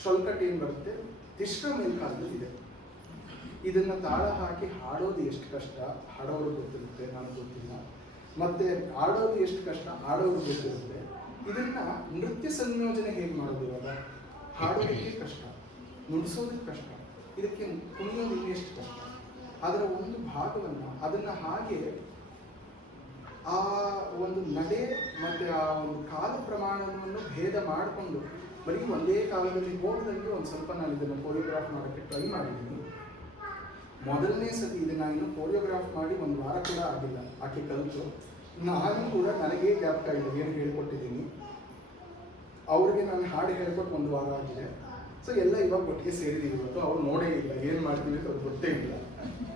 ಶೊಲ್ಕಟ್ ಏನು ಬರುತ್ತೆ ತಿಶ್ರ ಮೇಲ್ಕಾಲದಲ್ಲಿ ಇದೆ. ಇದನ್ನ ತಾಳ ಹಾಕಿ ಹಾಡೋದು ಎಷ್ಟು ಕಷ್ಟ ಹಾಡೋರು ಗೊತ್ತಿರುತ್ತೆ, ನನಗೆ ಗೊತ್ತಿಲ್ಲ. ಮತ್ತೆ ಆಡೋದು ಎಷ್ಟು ಕಷ್ಟ ಆಡೋರು ಗೊತ್ತಿರುತ್ತೆ. ಇದನ್ನ ನೃತ್ಯ ಸಂಯೋಜನೆ ಹೇಗೆ ಮಾಡೋದು? ಇವಾಗ ಹಾಡೋದಕ್ಕೆ ಕಷ್ಟ, ನುಡಿಸೋದಕ್ಕೆ ಕಷ್ಟ, ಇದಕ್ಕೆ ಕುಣಿಯೋದಕ್ಕೆ ಎಷ್ಟು ಕಷ್ಟ. ಅದರ ಒಂದು ಭಾಗವನ್ನ ಅದನ್ನ ಹಾಗೆ ಆ ಒಂದು ನಡೆ ಮತ್ತೆ ಆ ಒಂದು ಕಾಲ ಪ್ರಮಾಣವನ್ನು ಭೇದ ಮಾಡಿಕೊಂಡು ಬರೀ ಒಂದೇ ಕಾಲದಲ್ಲಿ ಹೋಗದಂಗೆ ಒಂದು ಸ್ವಲ್ಪ ನಾನು ಇದನ್ನು ಕೋರಿಯೋಗ್ರಾಫ್ ಮಾಡೋಕ್ಕೆ ಟ್ರೈ ಮಾಡಿದ್ದೀನಿ. ಮೊದಲನೇ ಸತಿ ಇದನ್ನ ಇನ್ನು ಕೋರಿಯೋಗ್ರಾಫ್ ಮಾಡಿ ಒಂದು ವಾರ ಕೂಡ ಆಗಿಲ್ಲ. ಆಕೆ ಕಲಿತು ನಾನು ಕೂಡ ನನಗೇ ಜ್ಞಾಪಕ ಇಲ್ಲ ಏನು ಹೇಳ್ಕೊಟ್ಟಿದ್ದೀನಿ. ಅವ್ರಿಗೆ ನಾನು ಹಾಡು ಹೇಳ್ಕೊಟ್ಟು ಒಂದು ವಾರ ಆಗಿದೆ. ಸೊ ಎಲ್ಲ ಇವಾಗ ಒಟ್ಟಿಗೆ ಸೇರಿದೀವಿ. ಇವತ್ತು ಅವ್ರು ನೋಡೇ ಇಲ್ಲ ಏನು ಮಾಡ್ತೀವಿ ಅಂತ ಅವ್ರು ಗೊತ್ತೇ ಇಲ್ಲ.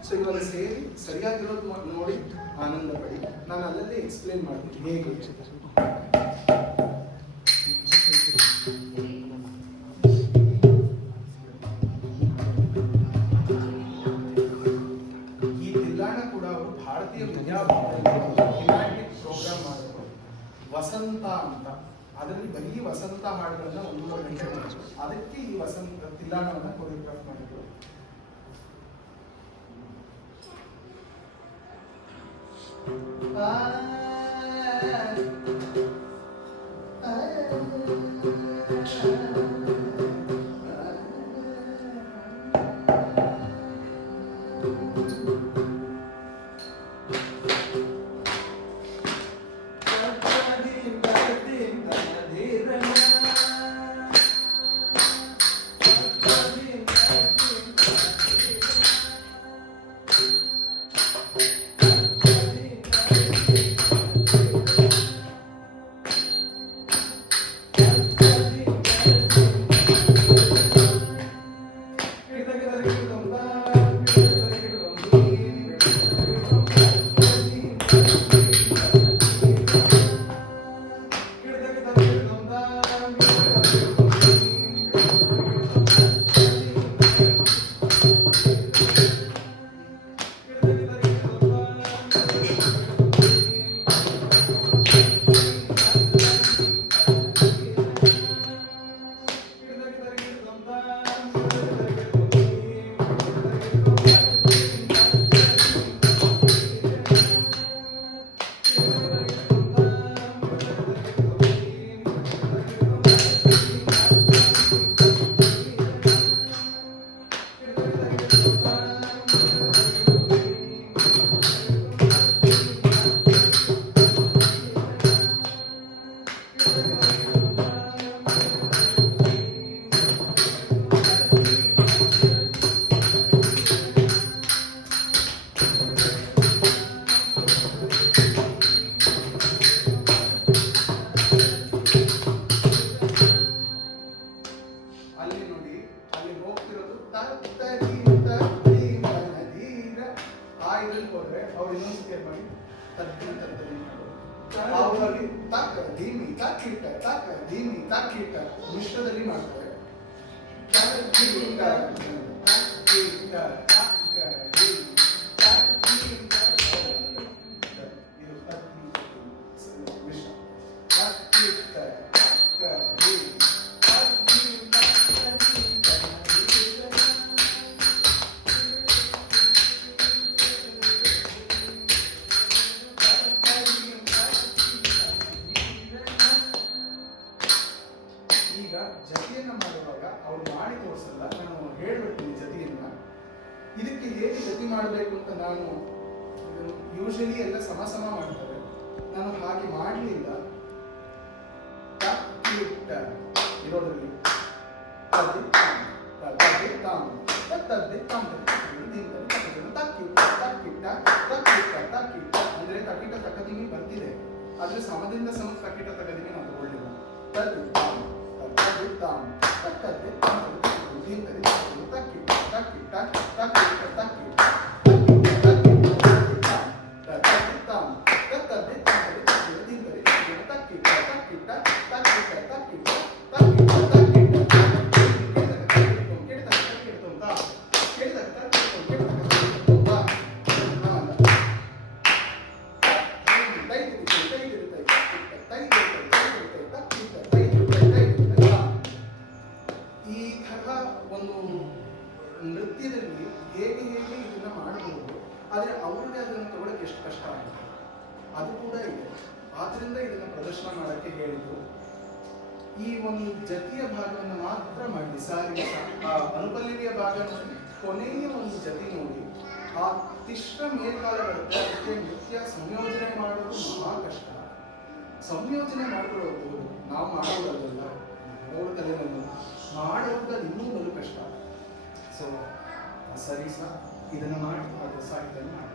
ಸೊ ಇವಾಗ ಸೇರಿ ಸರಿಯಾಗಿರೋದು ನೋಡಿ ಆನಂದ ಪಡಿ. ನಾನು ಅಲ್ಲಲ್ಲಿ ಎಕ್ಸ್ಪ್ಲೇನ್ ಮಾಡ್ತೀನಿ ಹೇಗೆ. ಈ ತಿಲ್ಲಾಣ ಕೂಡ ಅವರು ಭಾರತೀಯ ವಿದ್ಯಾಭ್ಯಾಸ ಪ್ರೋಗ್ರಾಮ್ ಮಾಡಿದ್ರು, ವಸಂತ ಅಂತ. ಅದರಲ್ಲಿ ಬರೀ ವಸಂತ ಹಾಡುಗಳನ್ನ 1 ಗಂಟೆ ಮಾಡಿದ್ರು. ಅದಕ್ಕೆ ಈ ವಸಂತ ತಿಲ್ಲಾಣವನ್ನ ಕೊರಿಯೋಗ್ರಾಫ್ ಮಾಡಿದ್ರು. ಅವ್ರು ಇನ್ನೊಂದ್ಸತಿ ಮಾಡಿ ತದ್ದಿನ ತದ್ದಿನ ಮಾಡು. ಅವರಲ್ಲಿ ತಾಕ ಧೀಮಿ ತಾಕಿಟ್ಟ ತಾಕ ಧೀಮಿ ತಾಕಿಟ್ಟ ಮಿಶ್ರದಲ್ಲಿ ಮಾಡ್ತಾರೆ. ಈಗ ಜತಿಯನ್ನ ಮಾಡುವಾಗ ಅವ್ರು ಮಾಡಿ ತೋರಿಸಲ್ಲ, ನಾನು ಹೇಳ್ಬಿಡ್ತೀನಿ ಜತಿಯನ್ನ. ಇದಕ್ಕೆ ಹೇಗೆ ಜತಿ ಮಾಡಬೇಕು ಅಂತ ನಾನು ಯೂಶಲಿ ಎಲ್ಲ ಸಮ ಮಾಡ್ತಾರೆ, ನಾನು ಹಾಗೆ ಮಾಡಲಿಲ್ಲ. ಇರೋದ್ರಲ್ಲಿ ಅಂದ್ರೆ ತಕ್ಕಿಟ ತಕ್ಕದಿನಿ ಬರ್ತಿದೆ, ಆದ್ರೆ ಸಮದಿಂದ ಸಮ ತಕ್ಕಿಟ ತಕ್ಕದಿನಿ ನಾವು ತಗೊಳ್ಳಿಲ್ಲ. ನೃತ್ಯದಲ್ಲಿ ಹೇಗೆ ಹೇಗೆ ಇದನ್ನ ಮಾಡಬಹುದು, ಆದರೆ ಅವ್ರಿಗೆ ಅದನ್ನು ತಗೊಳ್ಳಕ್ಕೆ ಎಷ್ಟು ಕಷ್ಟ ಆಗುತ್ತೆ ಅದು ಕೂಡ ಇದೆ. ಆದ್ರಿಂದ ಇದನ್ನ ಪ್ರದರ್ಶನ ಮಾಡಕ್ಕೆ ಹೇಳಿದ್ರು. ಈ ಒಂದು ಜತಿಯ ಭಾಗವನ್ನು ಮಾತ್ರ ಮಾಡಿ ಸಾರಿ ಆ ಅನುಪಲ್ಲವಿಯ ಭಾಗ ನೋಡಿ, ಕೊನೆಯ ಒಂದು ಜತಿ ನೋಡಿ ಆ ತಿಶ್ರ ಮೇಲ್ಕಾಲ ಬರುತ್ತೆ. ಅದಕ್ಕೆ ನೃತ್ಯ ಸಂಯೋಜನೆ ಮಾಡೋದು ಮಹಾ ಕಷ್ಟ. ಸಂಯೋಜನೆ ಮಾಡ್ಕೊಳ್ಳೋದು ನಾವು ಮಾಡೋದಲ್ಲ, ನೋಡ್ತಲೇ ಮಾಡೋದು ಅದು ಇನ್ನೂ ಬಲು ಕಷ್ಟ. ಸೊ ಸರಿ ಸರ್, ಇದನ್ನು ಮಾಡಿ ಅದು ಸಾಹಿತ್ಯ ಮಾಡಿ.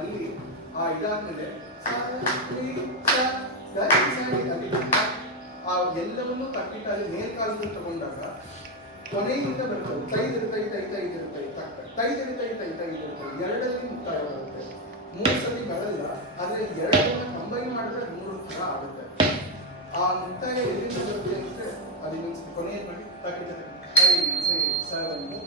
ಅಲ್ಲಿ ಆ ಇದಾದ್ಮೇಲೆ ಆ ಎಲ್ಲವನ್ನೂ ತಕ್ಕಿಟ್ಟಾಗಿ ಮೇಲ್ಕಾಲದಲ್ಲಿ ತಗೊಂಡಾಗ ಕೊನೆಯಿಂದ ಬರ್ತದೆ ತೈದಿರುತ್ತೆ ಎರಡಲ್ಲಿ ಮುಕ್ತಾಯ ಬರುತ್ತೆ. 3 ಸತಿ ಬರಲ್ಲ, ಆದ್ರೆ ಎರಡನ್ನ ಕಂಬೈನ್ ಮಾಡಿದ್ರೆ 3 ಥರ ಆಗುತ್ತೆ. ಆ ಮುಕ್ತಾಯ ಎಲ್ಲಿಂದ ಬರುತ್ತೆ ಅಂದ್ರೆ ಅದು ಇನ್ನೊಂದ್ಸತಿ ಕೊನೆಯ ಮಾಡಿ ತಕ್ಕಿಟ್ಟ 5 6 7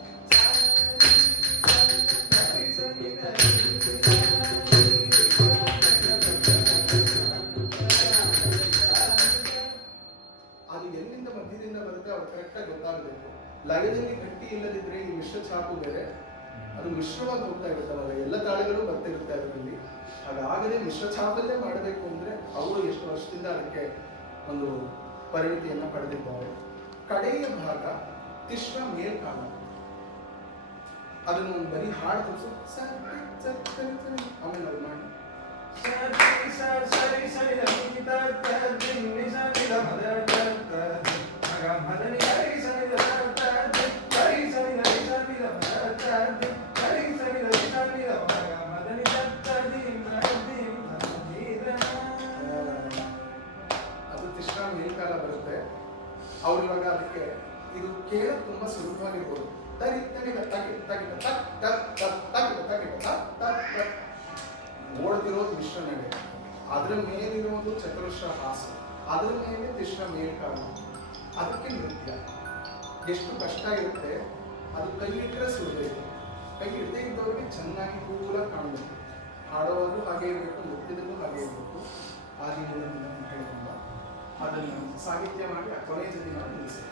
ಅದು ಎಲ್ಲಿಂದ ಮಧ್ಯದಿಂದ ಬರುತ್ತೆ ಅವ್ರು ಕರೆಕ್ಟಾಗಿ ಗೊತ್ತಾಗಬೇಕು. ಲಯದಲ್ಲಿ ಗಟ್ಟಿ ಇಲ್ಲದಿದ್ರೆ ಈ ಮಿಶ್ರ ಛಾಪು ಬೇರೆ, ಅದು ಮಿಶ್ರವಾಗಿ ಹೋಗ್ತಾ ಇರುತ್ತಲ್ಲ, ಎಲ್ಲ ತಾಳಗಳು ಬರ್ತಿರುತ್ತೆ ಅದರಲ್ಲಿ. ಹಾಗಾಗಲೇ ಮಿಶ್ರ ಛಾಪಲ್ಲೇ ಮಾಡಬೇಕು ಅಂದ್ರೆ ಅವರು ಎಷ್ಟು ವರ್ಷದಿಂದ ಅದಕ್ಕೆ ಒಂದು ಪರಿಣಿತಿಯನ್ನ ಪಡೆದಿದ್ದಾರೆ. ಕಡೆಯ ಭಾಗ ತಿಶ್ರ ಮೇಲ್ಕಾಲ, ಅದನ್ನು ಒಂದು ಬರೀ ಹಾಡು ತೋರಿಸು, ಆಮೇಲೆ ಅದು ಮಾಡಿ ಅದು ತಿಶ್ರ ಮೇಲ್ಕಾಲ ಬರುತ್ತೆ. ಅವ್ರು ಇವಾಗ ಅದಕ್ಕೆ ಇದು ಕೇಳಕ್ ತುಂಬಾ ಸುಲಭವಾಗಿರ್ಬೋದು. ಓಡ್ತಿರೋದು ಮಿಶ್ರ ನಡೆ, ಅದರ ಮೇಲಿರೋದು ಚತುರಶ್ರ ಹಾಸ, ಅದರ ಮೇಲೆ ತಿಶ್ರ ಮೇಲ್ಕಾಲ, ಅದಕ್ಕೆ ನೃತ್ಯ. ಎಷ್ಟು ಕಷ್ಟ ಇರುತ್ತೆ ಅದು ಕೈ ಇಟ್ಟರೆ ಸುಡಬೇಕು. ಕೈ ಇಡದೇ ಇದ್ದವ್ರಿಗೆ ಚೆನ್ನಾಗಿ ಕೂಲಾಗಿ ಕಾಣಬೇಕು. ಹಾಡೋವಾಗೂ ಹಾಗೆ ಇರಬೇಕು, ಮುಟ್ಟಿದಲ್ಲೂ ಹಾಗೆ ಇರಬೇಕು. ಆ ದಿನದಿಂದ ಹೇಳ್ಕೊಂಡ ಅದನ್ನು ಸಾಹಿತ್ಯ ಮಾಡಿ ಆ ಕೊನೆಯ ಜೊತೆ ನಾವು ನಿಲ್ಲಿಸ್ತೇವೆ.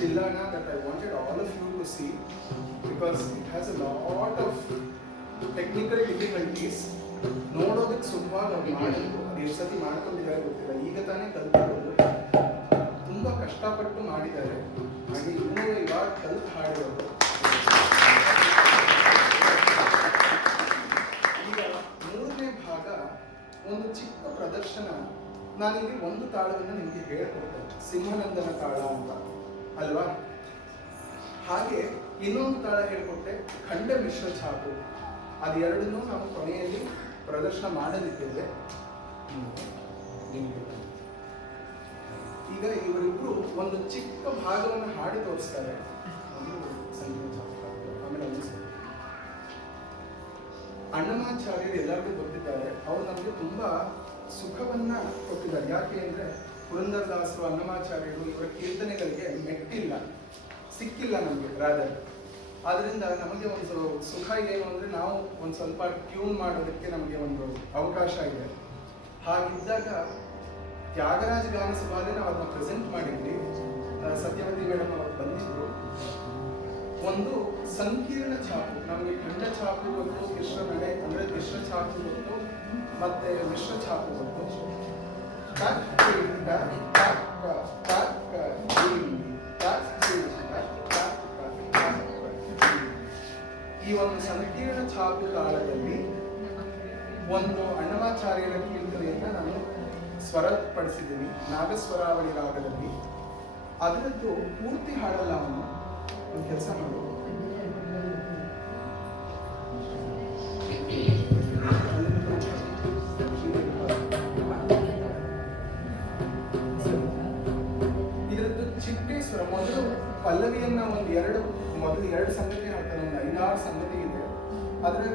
Tilana that I wanted all of you to see because it has a lot of technical difficulties. ನೋಡೋದಕ್ಕೆ ಸುಖವಾಗಿ ಅವ್ರು ಮಾಡಿದ್ರು, ಅದು ಎಷ್ಟು ಸತಿ ಮಾಡ್ಕೊಂಡಿದ್ದಾರೆ ಗೊತ್ತಿಲ್ಲ. ಈಗ ತಾನೇ ಕಲ್ತಿರೋದು, ತುಂಬ ಕಷ್ಟಪಟ್ಟು ಮಾಡಿದ್ದಾರೆ. ಹಾಗೆ ಇನ್ನೂ ಇವಾಗ ಕಲ್ತು ಹಾಡಿರೋದು. ಈಗ ಮೂರನೇ ಭಾಗ ಒಂದು ಚಿಕ್ಕ ಪ್ರದರ್ಶನ. ನಾನಿಲ್ಲಿ ಒಂದು ತಾಳವನ್ನು ನಿಮಗೆ ಹೇಳ್ಕೊಡ್ತೇನೆ, ಸಿಂಹನಂದನ ತಾಳ ಅಂತ ಅಲ್ವಾ. ಹಾಗೆ ಇನ್ನೊಂದು ತಾಳ ಹೇಳ್ಕೊಟ್ಟೆ, ಖಂಡ ಮಿಶ್ರ ಛಾಪು. ಅದೆರಡನ್ನೂ ನಾವು ಕೊನೆಯಲ್ಲಿ ಪ್ರದರ್ಶನ ಮಾಡಲಿದ್ದೇವೆ. ಈಗ ಇವರಿಬ್ರು ಒಂದು ಚಿಕ್ಕ ಭಾಗವನ್ನು ಹಾಡಿ ತೋರಿಸ್ತಾರೆ. ಆಮೇಲೆ ಅಣ್ಣಮಾಚಾರ್ಯರು ಎಲ್ಲರಿಗೂ ಗೊತ್ತಿದ್ದಾರೆ. ಅವರು ನಮಗೆ ತುಂಬಾ ಸುಖವನ್ನ ಕೊಟ್ಟಿದ್ದಾರೆ. ಯಾಕೆ ಅಂದ್ರೆ ಪುರಂದರದಾಸರು, ಅನ್ನಮಾಚಾರ್ಯರು ಇವರ ಕೀರ್ತನೆಗಳಿಗೆ ಮೆಟ್ಟಿಲ್ಲ, ಸಿಕ್ಕಿಲ್ಲ ನಮಗೆ ರಾಧರ್. ಆದ್ರಿಂದ ನಮಗೆ ಒಂದು ಸುಖ ಏನು ಅಂದ್ರೆ ನಾವು ಒಂದು ಸ್ವಲ್ಪ ಟ್ಯೂನ್ ಮಾಡೋದಕ್ಕೆ ನಮಗೆ ಒಂದು ಅವಕಾಶ ಇದೆ. ಹಾಗಿದ್ದಾಗ ತ್ಯಾಗರಾಜ ಗಾನ ಸಭಾದಲ್ಲಿ ನಾವು ಅದನ್ನ ಪ್ರೆಸೆಂಟ್ ಮಾಡಿದ್ವಿ. ಸತ್ಯವತಿ ಮೇಡಮ್ ಅವರು ಬಂದಿದ್ರು. ಒಂದು ಸಂಕೀರ್ಣ ಛಾಪು, ನಮಗೆ ಖಂಡ ಛಾಪು ಗೊತ್ತು, ಮಿಶ್ರ ನಡೆ ಅಂದ್ರೆ ಮಿಶ್ರ ಛಾಪು ಗೊತ್ತು, ಮತ್ತೆ ಮಿಶ್ರ ಛಾಪು ಗೊತ್ತು. ಈ ಒಂದು ಸಂಕೀರ್ಣ ಛಾಪು ತಾಳದಲ್ಲಿ ಒಂದು ಅಣ್ಣಮಾಚಾರ್ಯರ ಕೀರ್ತನೆಯನ್ನ ನಾನು ಸ್ವರಪಡಿಸಿದ್ದೀನಿ, ನಾಗಸ್ವರಾವಳಿ ರಾಗದಲ್ಲಿ. ಅದರದ್ದು ಪೂರ್ತಿ ಹಾಡಲ್ಲ. ಅವನು ಒಂದು ಕೆಲಸ ಮಾಡು, ಇದರದ್ದು ಚಿಟ್ಟೇಶ್ವರ ಮೊದಲು ಪಲ್ಲವಿಯನ್ನ ಮೊದಲು ಎರಡು ಸಂಗತಿ ಹಾಡ್ತಾನೆ, ಒಂದು 5-6 ಸಂಗತಿ ಇದೆ. ಆದ್ರೆ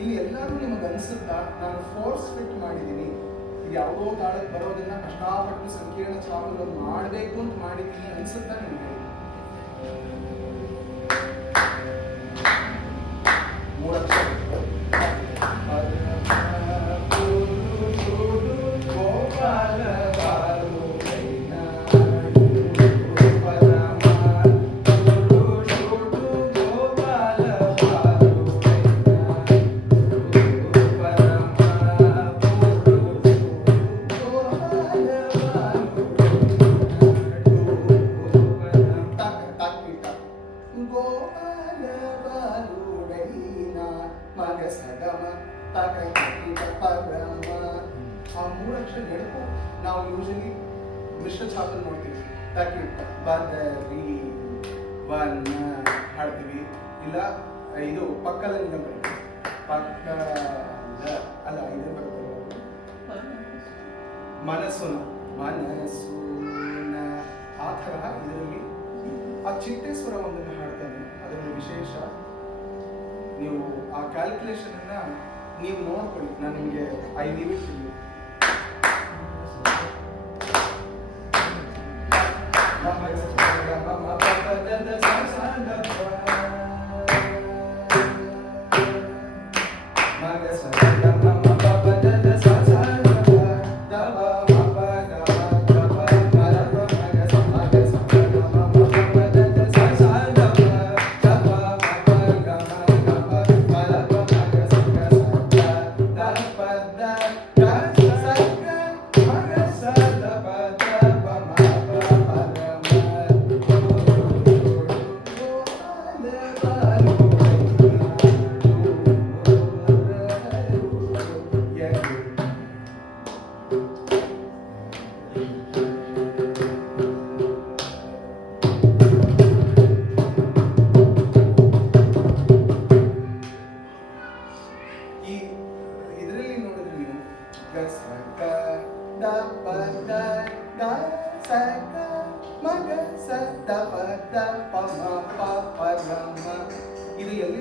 ಇಲ್ಲಿ ಎಲ್ಲರೂ ನಿಮಗೆ ಅನ್ಸುತ್ತಾ ನಾನು ಫೋರ್ಸ್ ಫಿಟ್ ಮಾಡಿದ್ದೀನಿ, ಇದು ಯಾವುದೋ ತಾಳಕ್ಕೆ ಬರೋದನ್ನ ಕಷ್ಟಪಟ್ಟು ಸಂಕೀರ್ಣ ಛಾಪುಗಳನ್ನು ಮಾಡಬೇಕು ಅಂತ ಮಾಡಿದ್ದೀನಿ ಅನ್ಸುತ್ತಾ ನಿಮಗೆ? ಆ 3 ಅಕ್ಷರ ನೆನಪು ನಾವು ಯೂಶಲಿ ಮಿಶ್ರ ಛಾಪಲ್ಲಿ ನೋಡ್ತೀವಿ. ಬದರಿ ವನ್ನ ಹಾಡ್ತೀವಿ, ಇಲ್ಲ ಇದು ಪಕ್ಕದ ಪಕ್ಕದ ಅಲ್ಲ ಇದೇ ಬರ್ತದೆ ಮನಸ್ಸುನ ಆ ತರಹ ಇದರಲ್ಲಿ ಆ ಚಿಟ್ಟೇಶ್ವರ ಒಂದನ್ನು ಹಾಡ್ತಾನೆ. ಅದರಲ್ಲಿ ವಿಶೇಷ ನೀವು ಆ ಕ್ಯಾಲ್ಕುಲೇಷನ್ ಅನ್ನ ನೀವು ನೋಡ್ಕೊಳ್ಳಿ. ನಾನು ನಿಮಗೆ I leave it to you.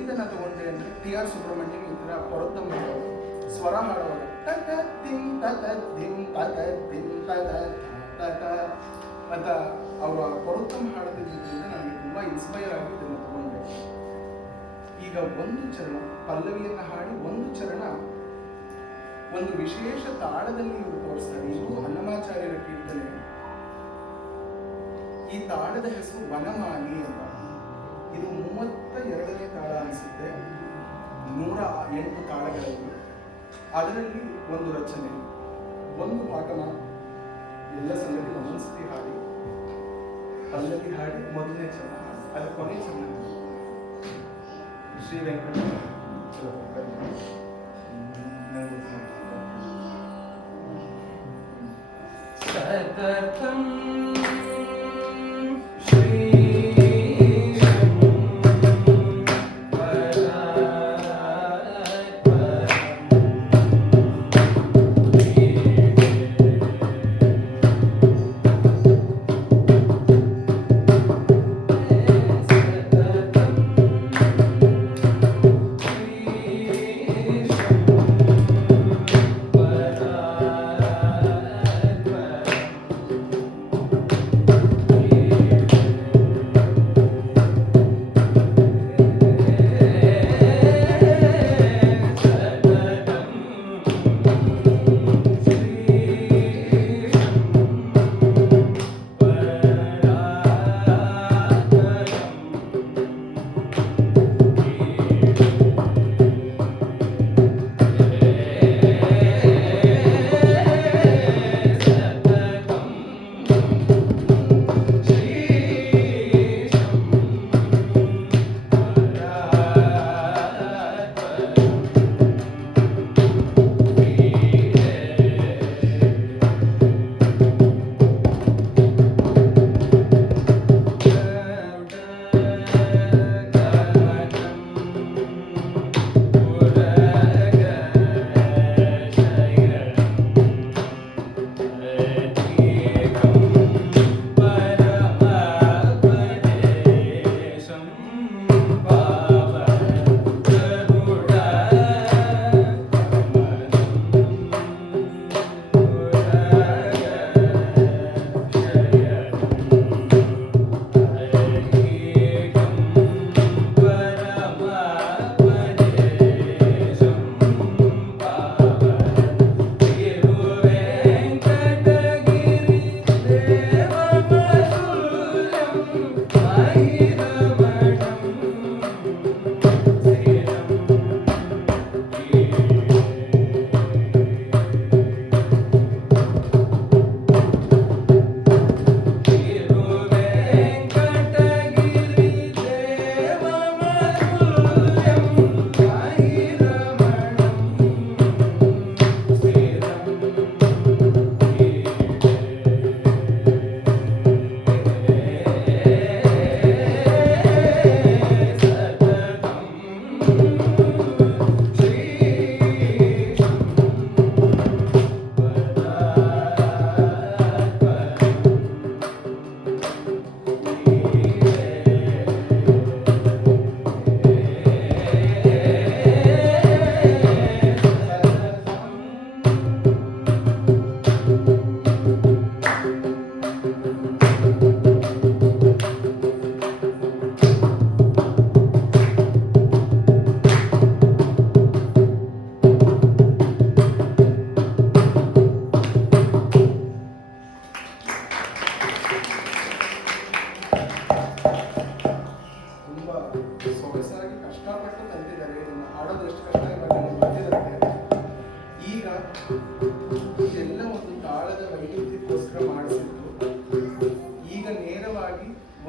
ಎಲ್ಲಿಂದ ನಾನು ತಗೊಂಡೆ ಅಂದರೆ TR ಸುಬ್ರಹ್ಮಣ್ಯಂ ಈ ಥರ ಪೊರತಂ ಸ್ವರ ಹಾಡುವಾಗ ತತ ದಿಂ ತತ ದಿಂ ತತ ದಿಂ ತತ ತತ ಅಂತ ಅವರ ಪೊರತಂ ಹಾಡೋದ್ರಿಂದ ನನಗೆ ತುಂಬ ಇನ್ಸ್ಪೈರ್ ಆಗಿ ಇದನ್ನು ತಗೊಂಡೆ. ಈಗ ಒಂದು ಚರಣ ಪಲ್ಲವಿಯನ್ನು ಹಾಡಿ ಒಂದು ಚರಣ ಒಂದು ವಿಶೇಷ ತಾಳದಲ್ಲಿ ಇವರು ತೋರಿಸ್ತಾರೆ. ಇದು ಅನ್ನಮಾಚಾರ್ಯರ ಕೀರ್ತನೆ. ಈ ತಾಳದ ಹೆಸರು ವನಮಾಲಿ ಅಂತ. ಇದು 32ನೇ ತಾಳ ಅನಿಸುತ್ತೆ. 108 ತಾಳಗಳಲ್ಲಿ ಅದರಲ್ಲಿ ಒಂದು ರಚನೆ, ಒಂದು ಪಾಠನ ಎಲ್ಲ ಸಂಗತಿ ಒಂದೊಂದ್ಸತಿ ಹಾಡಿ ಪಲ್ಲವಿ ಹಾಡಿ ಮೊದಲನೇ ಚರಣ ಹಾಡಿ ಅದು ಕೊನೆ ಚರಣ. ಶ್ರೀ ವೆಂಕಟ ಸತತಂ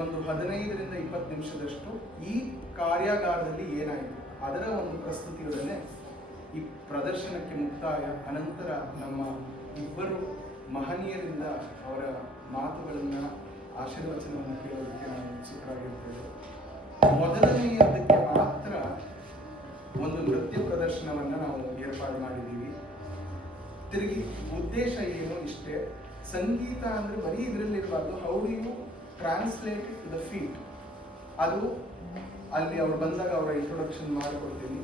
ಒಂದು 15ರಿಂದ 20 ನಿಮಿಷದಷ್ಟು ಈ ಕಾರ್ಯಾಗಾರದಲ್ಲಿ ಏನಾಯಿತು ಅದರ ಒಂದು ಪ್ರಸ್ತುತಿಯೊಡನೆ ಈ ಪ್ರದರ್ಶನಕ್ಕೆ ಮುಕ್ತಾಯ. ಅನಂತರ ನಮ್ಮ ಇಬ್ಬರು ಮಹನೀಯರಿಂದ ಅವರ ಮಾತುಗಳನ್ನು ಆಶೀರ್ವಚನವನ್ನು ಕೇಳೋದಕ್ಕೆ ನಾವು ಉತ್ಸುಕರಾಗಿರ್ತೇವೆ. ಮೊದಲನೆಯದಕ್ಕೆ ಮಾತ್ರ ಒಂದು ನೃತ್ಯ ಪ್ರದರ್ಶನವನ್ನು ನಾವು ಏರ್ಪಾಡು ಮಾಡಿದ್ದೀವಿ. ತಿರುಗಿ ಉದ್ದೇಶ ಏನು ಇಷ್ಟೇ, ಸಂಗೀತ ಅಂದರೆ ಬರೀ ಇದರಲ್ಲಿರಬಾರ್ದು, how do you translate to the feet. ಅದು ಅಲ್ಲಿ ಅವ್ರು ಬಂದಾಗ ಅವರ ಇಂಟ್ರೊಡಕ್ಷನ್ ಮಾಡಿಕೊಡ್ತೀನಿ.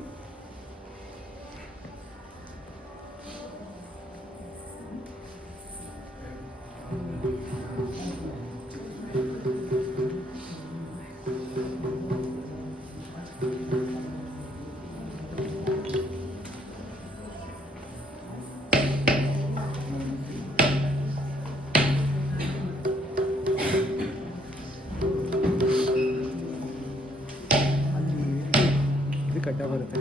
ಇದು ಕಡ್ಡ ಬರುತ್ತೆ.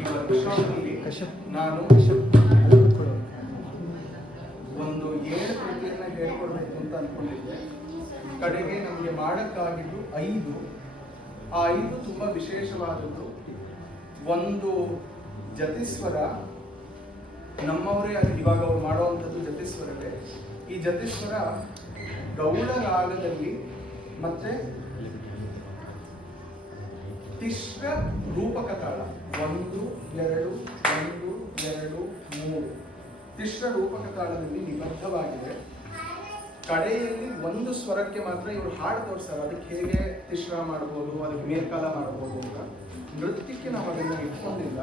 ಈ ವರ್ಕ್ಶಾಪಲ್ಲಿ ನಾನು ಒಂದು 7 ಕೃತಿಯನ್ನ ಹೇಳ್ಕೊಡ್ಬೇಕು ಅಂತ ಅನ್ಕೊಂಡಿದ್ದೆ. ಕಡೆಗೆ ನಮಗೆ ಮಾಡಕ್ಕಾಗಿದ್ದು 5. ಆ 5 ತುಂಬಾ ವಿಶೇಷವಾದದ್ದು. ಒಂದು ಜತಿಸ್ವರ, ನಮ್ಮವರೇ ಅದು ಇವಾಗ ಅವ್ರು ಮಾಡುವಂಥದ್ದು ಜತಿಸ್ವರವೇ. ಈ ಜತಿಸ್ವರ ಗೌಡ ರಾಗದಲ್ಲಿ ಮತ್ತೆ ತಿಶ್ರ ರೂಪಕ ತಾಳ 1 2 1 2 3 ತಿಶ್ರ ರೂಪಕ ತಾಳದಲ್ಲಿ ನಿಬದ್ಧವಾಗಿದೆ. ಕಡೆಯಲ್ಲಿ ಒಂದು ಸ್ವರಕ್ಕೆ ಮಾತ್ರ ಇವರು ಹಾಡು ತೋರಿಸ್ತಾರೆ, ಅದಕ್ಕೆ ಹೇಗೆ ತಿಶ್ರ ಮಾಡ್ಬೋದು, ಅದಕ್ಕೆ ಮೇಲ್ಕಾಲ ಮಾಡ್ಬೋದು ಅಂತ. ನೃತ್ಯಕ್ಕೆ ನಾವು ಅದನ್ನು ಇಟ್ಕೊಂಡಿಲ್ಲ.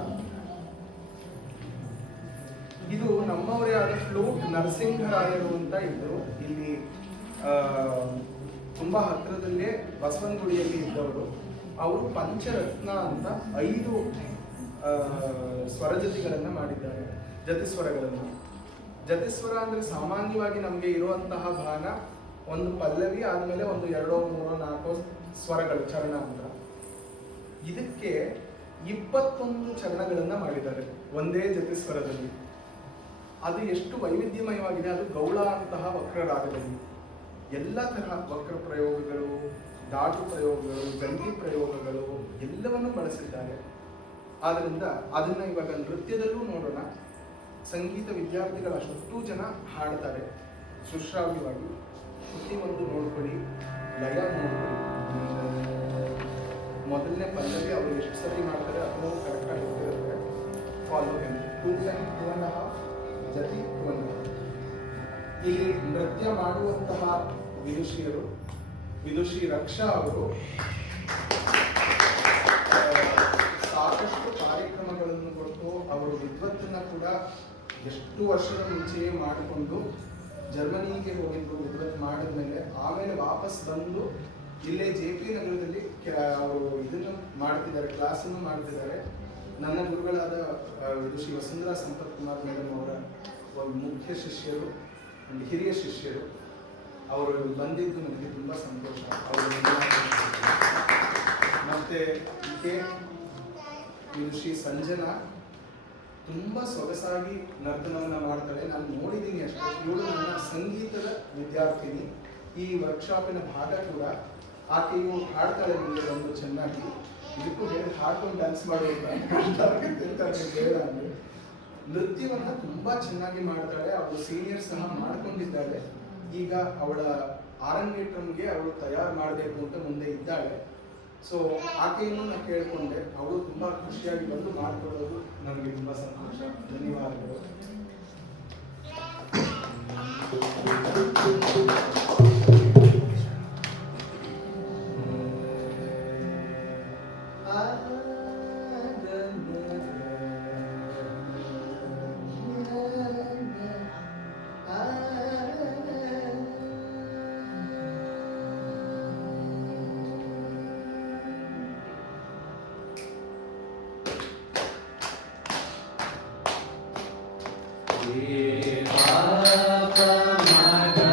ಇದು ನಮ್ಮವರೇ ಆದ ಫ್ಲೂಟ್ ನರಸಿಂಹರಾಯರು ಅಂತ ಇದ್ದರು. ಇಲ್ಲಿ ತುಂಬಾ ಹತ್ತಿರದಲ್ಲೇ ಬಸವನಗುಡಿಯಲ್ಲಿ ಇದ್ದವರು. ಅವರು ಪಂಚರತ್ನ ಅಂತ 5 ಸ್ವರಜತಿಗಳನ್ನು ಮಾಡಿದ್ದಾರೆ, ಜತಿಸ್ವರಗಳನ್ನು. ಜತಿಸ್ವರ ಅಂದ್ರೆ ಸಾಮಾನ್ಯವಾಗಿ ನಮಗೆ ಇರುವಂತಹ ಭಾನ ಒಂದು ಪಲ್ಲವಿ ಆದ್ಮೇಲೆ ಒಂದು 2 3 4 ಸ್ವರಗಳು, ಚರಣ ಅಂತ. ಇದಕ್ಕೆ 21 ಚರಣಗಳನ್ನ ಮಾಡಿದ್ದಾರೆ ಒಂದೇ ಜತಿಸ್ವರದಲ್ಲಿ. ಅದು ಎಷ್ಟು ವೈವಿಧ್ಯಮಯವಾಗಿದೆ. ಅದು ಗೌಳ ಅಂತಹ ವಕ್ರ ರಾಗದಲ್ಲಿ ಎಲ್ಲ ತರಹ ವಕ್ರ ಪ್ರಯೋಗಗಳು, ದಾಟು ಪ್ರಯೋಗಗಳು, ಜಂಟಿ ಪ್ರಯೋಗಗಳು ಎಲ್ಲವನ್ನೂ ಬಳಸಿದ್ದಾರೆ. ಆದ್ದರಿಂದ ಅದನ್ನ ಇವಾಗ ನೃತ್ಯದಲ್ಲೂ ನೋಡೋಣ. ಸಂಗೀತ ವಿದ್ಯಾರ್ಥಿಗಳು ಅಷ್ಟು ಜನ ಹಾಡ್ತಾರೆ ಸುಶ್ರಾವ್ಯವಾಗಿ. ಕೃತಿ ಒಂದು ನೋಡ್ಕೊಳ್ಳಿ, ಲಯ ನೋಡ್ಕೊಳ್ಳಿ. ಮೊದಲನೇ ಪಲ್ಲವಿ ಅವರು ಎಷ್ಟು ಸತಿ ಮಾಡ್ತಾರೆ ಅದನ್ನು ಕರೆಕ್ಟ್ ಆಗಿ ಗೊತ್ತಿರುತ್ತೆ. Follow him 2 and 2.5 ಜತಿ 2.5. ಇಲ್ಲಿ ನೃತ್ಯ ಮಾಡುವಂತಹ ವಿದುಷಿಯರು, ವಿದುಷಿ ರಕ್ಷಾ ಅವರು ಸಾಕಷ್ಟು ಕಾರ್ಯಕ್ರಮಗಳನ್ನು ಕೊಟ್ಟು ಅವರು ವಿದ್ವತ್ತನ್ನ ಕೂಡ ಎಷ್ಟು ವರ್ಷದ ಮುಂಚೆಯೇ ಮಾಡಿಕೊಂಡು ಜರ್ಮನಿಗೆ ಹೋಗಿದ್ರು. ವಿದ್ವತ್ ಮಾಡಿದ್ಮೇಲೆ ಆಮೇಲೆ ವಾಪಸ್ ಬಂದು ಇಲ್ಲೇ JP ನಗರದಲ್ಲಿ ಅವರು ಇದನ್ನು ಮಾಡ್ತಿದ್ದಾರೆ, ಕ್ಲಾಸನ್ನು ಮಾಡ್ತಿದ್ದಾರೆ. ನನ್ನ ಗುರುಗಳಾದ ವಿದುಷಿ ವಸುಂಧರಾ ಸಂಪತ್ ಕುಮಾರ್ ಮೇಡಮ್ ಅವರ ಒಂದು ಮುಖ್ಯ ಶಿಷ್ಯರು, ಒಂದು ಹಿರಿಯ ಶಿಷ್ಯರು. ಅವರು ಬಂದಿದ್ದು ನನಗೆ ತುಂಬ ಸಂತೋಷ. ಅವರು ಮತ್ತೆ ಈಕೆ ವಿದುಷಿ ಸಂಜನಾ ತುಂಬ ಸೊಗಸಾಗಿ ನರ್ತನವನ್ನ ಮಾಡ್ತಾಳೆ. ನಾನು ನೋಡಿದ್ದೀನಿ ಅಷ್ಟೇ. ಇವಳು ನನ್ನ ಸಂಗೀತದ ವಿದ್ಯಾರ್ಥಿನಿ. ಈ ವರ್ಕ್ಶಾಪಿನ ಭಾಗ ಕೂಡ. ಆಕೆಯು ಹಾಡ್ತಾಳೆ ಮುಂದೆ ಒಂದು ಚೆನ್ನಾಗಿ. ಇದಕ್ಕೂ ಹೇಳಿ ಹಾಡ್ಕೊಂಡು ಡ್ಯಾನ್ಸ್ ಮಾಡುವಂತ ಬೇಡ ಅಂದ್ರೆ ನೃತ್ಯವನ್ನ ತುಂಬಾ ಚೆನ್ನಾಗಿ ಮಾಡ್ತಾಳೆ. ಅವಳು ಸೀನಿಯರ್ ಸಹ ಮಾಡ್ಕೊಂಡಿದ್ದಾಳೆ. ಈಗ ಅವಳ ಆರಂಗೇಟ್ರಂಗೆ ಅವಳು ತಯಾರು ಮಾಡಬೇಕು ಅಂತ ಮುಂದೆ ಇದ್ದಾಳೆ. ಸೊ ಆಕೆಯನ್ನು ನಾನು ಕೇಳಿಕೊಂಡೆ. ಅವಳು ತುಂಬಾ ಖುಷಿಯಾಗಿ ಬಂದು ಮಾಡಿಕೊಡೋದು ನನಗೆ ತುಂಬಾ ಸಂತೋಷ. ಧನ್ಯವಾದಗಳು. Papa,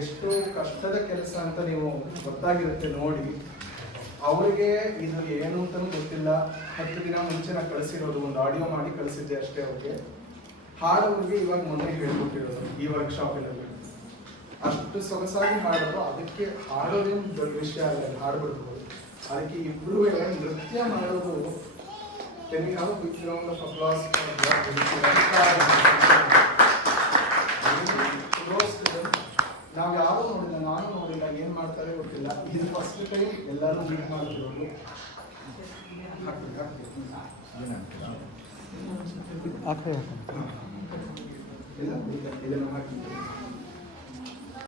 ಎಷ್ಟು ಕಷ್ಟದ ಕೆಲಸ ಅಂತ ನೀವು ಗೊತ್ತಾಗಿರುತ್ತೆ ನೋಡಿ. ಅವರಿಗೆ ಇದು ಏನು ಅಂತಲೂ ಗೊತ್ತಿಲ್ಲ. 10 ದಿನ ಮುಂಚೆ ನಾನು ಕಳಿಸಿರೋದು, ಒಂದು ಆಡಿಯೋ ಮಾಡಿ ಕಳಿಸಿದ್ದೆ ಅಷ್ಟೇ ಅವ್ರಿಗೆ. ಹಾಡೋರಿಗೆ ಇವಾಗ ಮೊನ್ನೆ ಹೇಳ್ಕೊಟ್ಟಿರೋದು ಈ ವರ್ಕ್ಶಾಪಲ್ಲಿ. ಅಷ್ಟು ಸೊಗಸಾಗಿ ಹಾಡೋದು, ಅದಕ್ಕೆ ಹಾಡೋದೇನು ದೊಡ್ಡ ವಿಷಯ ಅಲ್ಲ, ಹಾಡ್ಬಿಡ್ಬೋದು. ಅದಕ್ಕೆ ಇಬ್ಬರು ನೃತ್ಯ ಮಾಡೋದು. Can we have a big round of applause for ನಾವು ಯಾರು ನೋಡಿಲ್ಲ, ನಾನು ನೋಡಿಲ್ಲ, ಏನ್ ಮಾಡ್ತಾರೆ ಗೊತ್ತಿಲ್ಲ. ಇದು ಫಸ್ಟ್ ಟೈಮ್ ಎಲ್ಲರೂ ಮೀಟ್ ಮಾಡಿದ್ರು. ಇದನ್ನು ಹಾಕಿ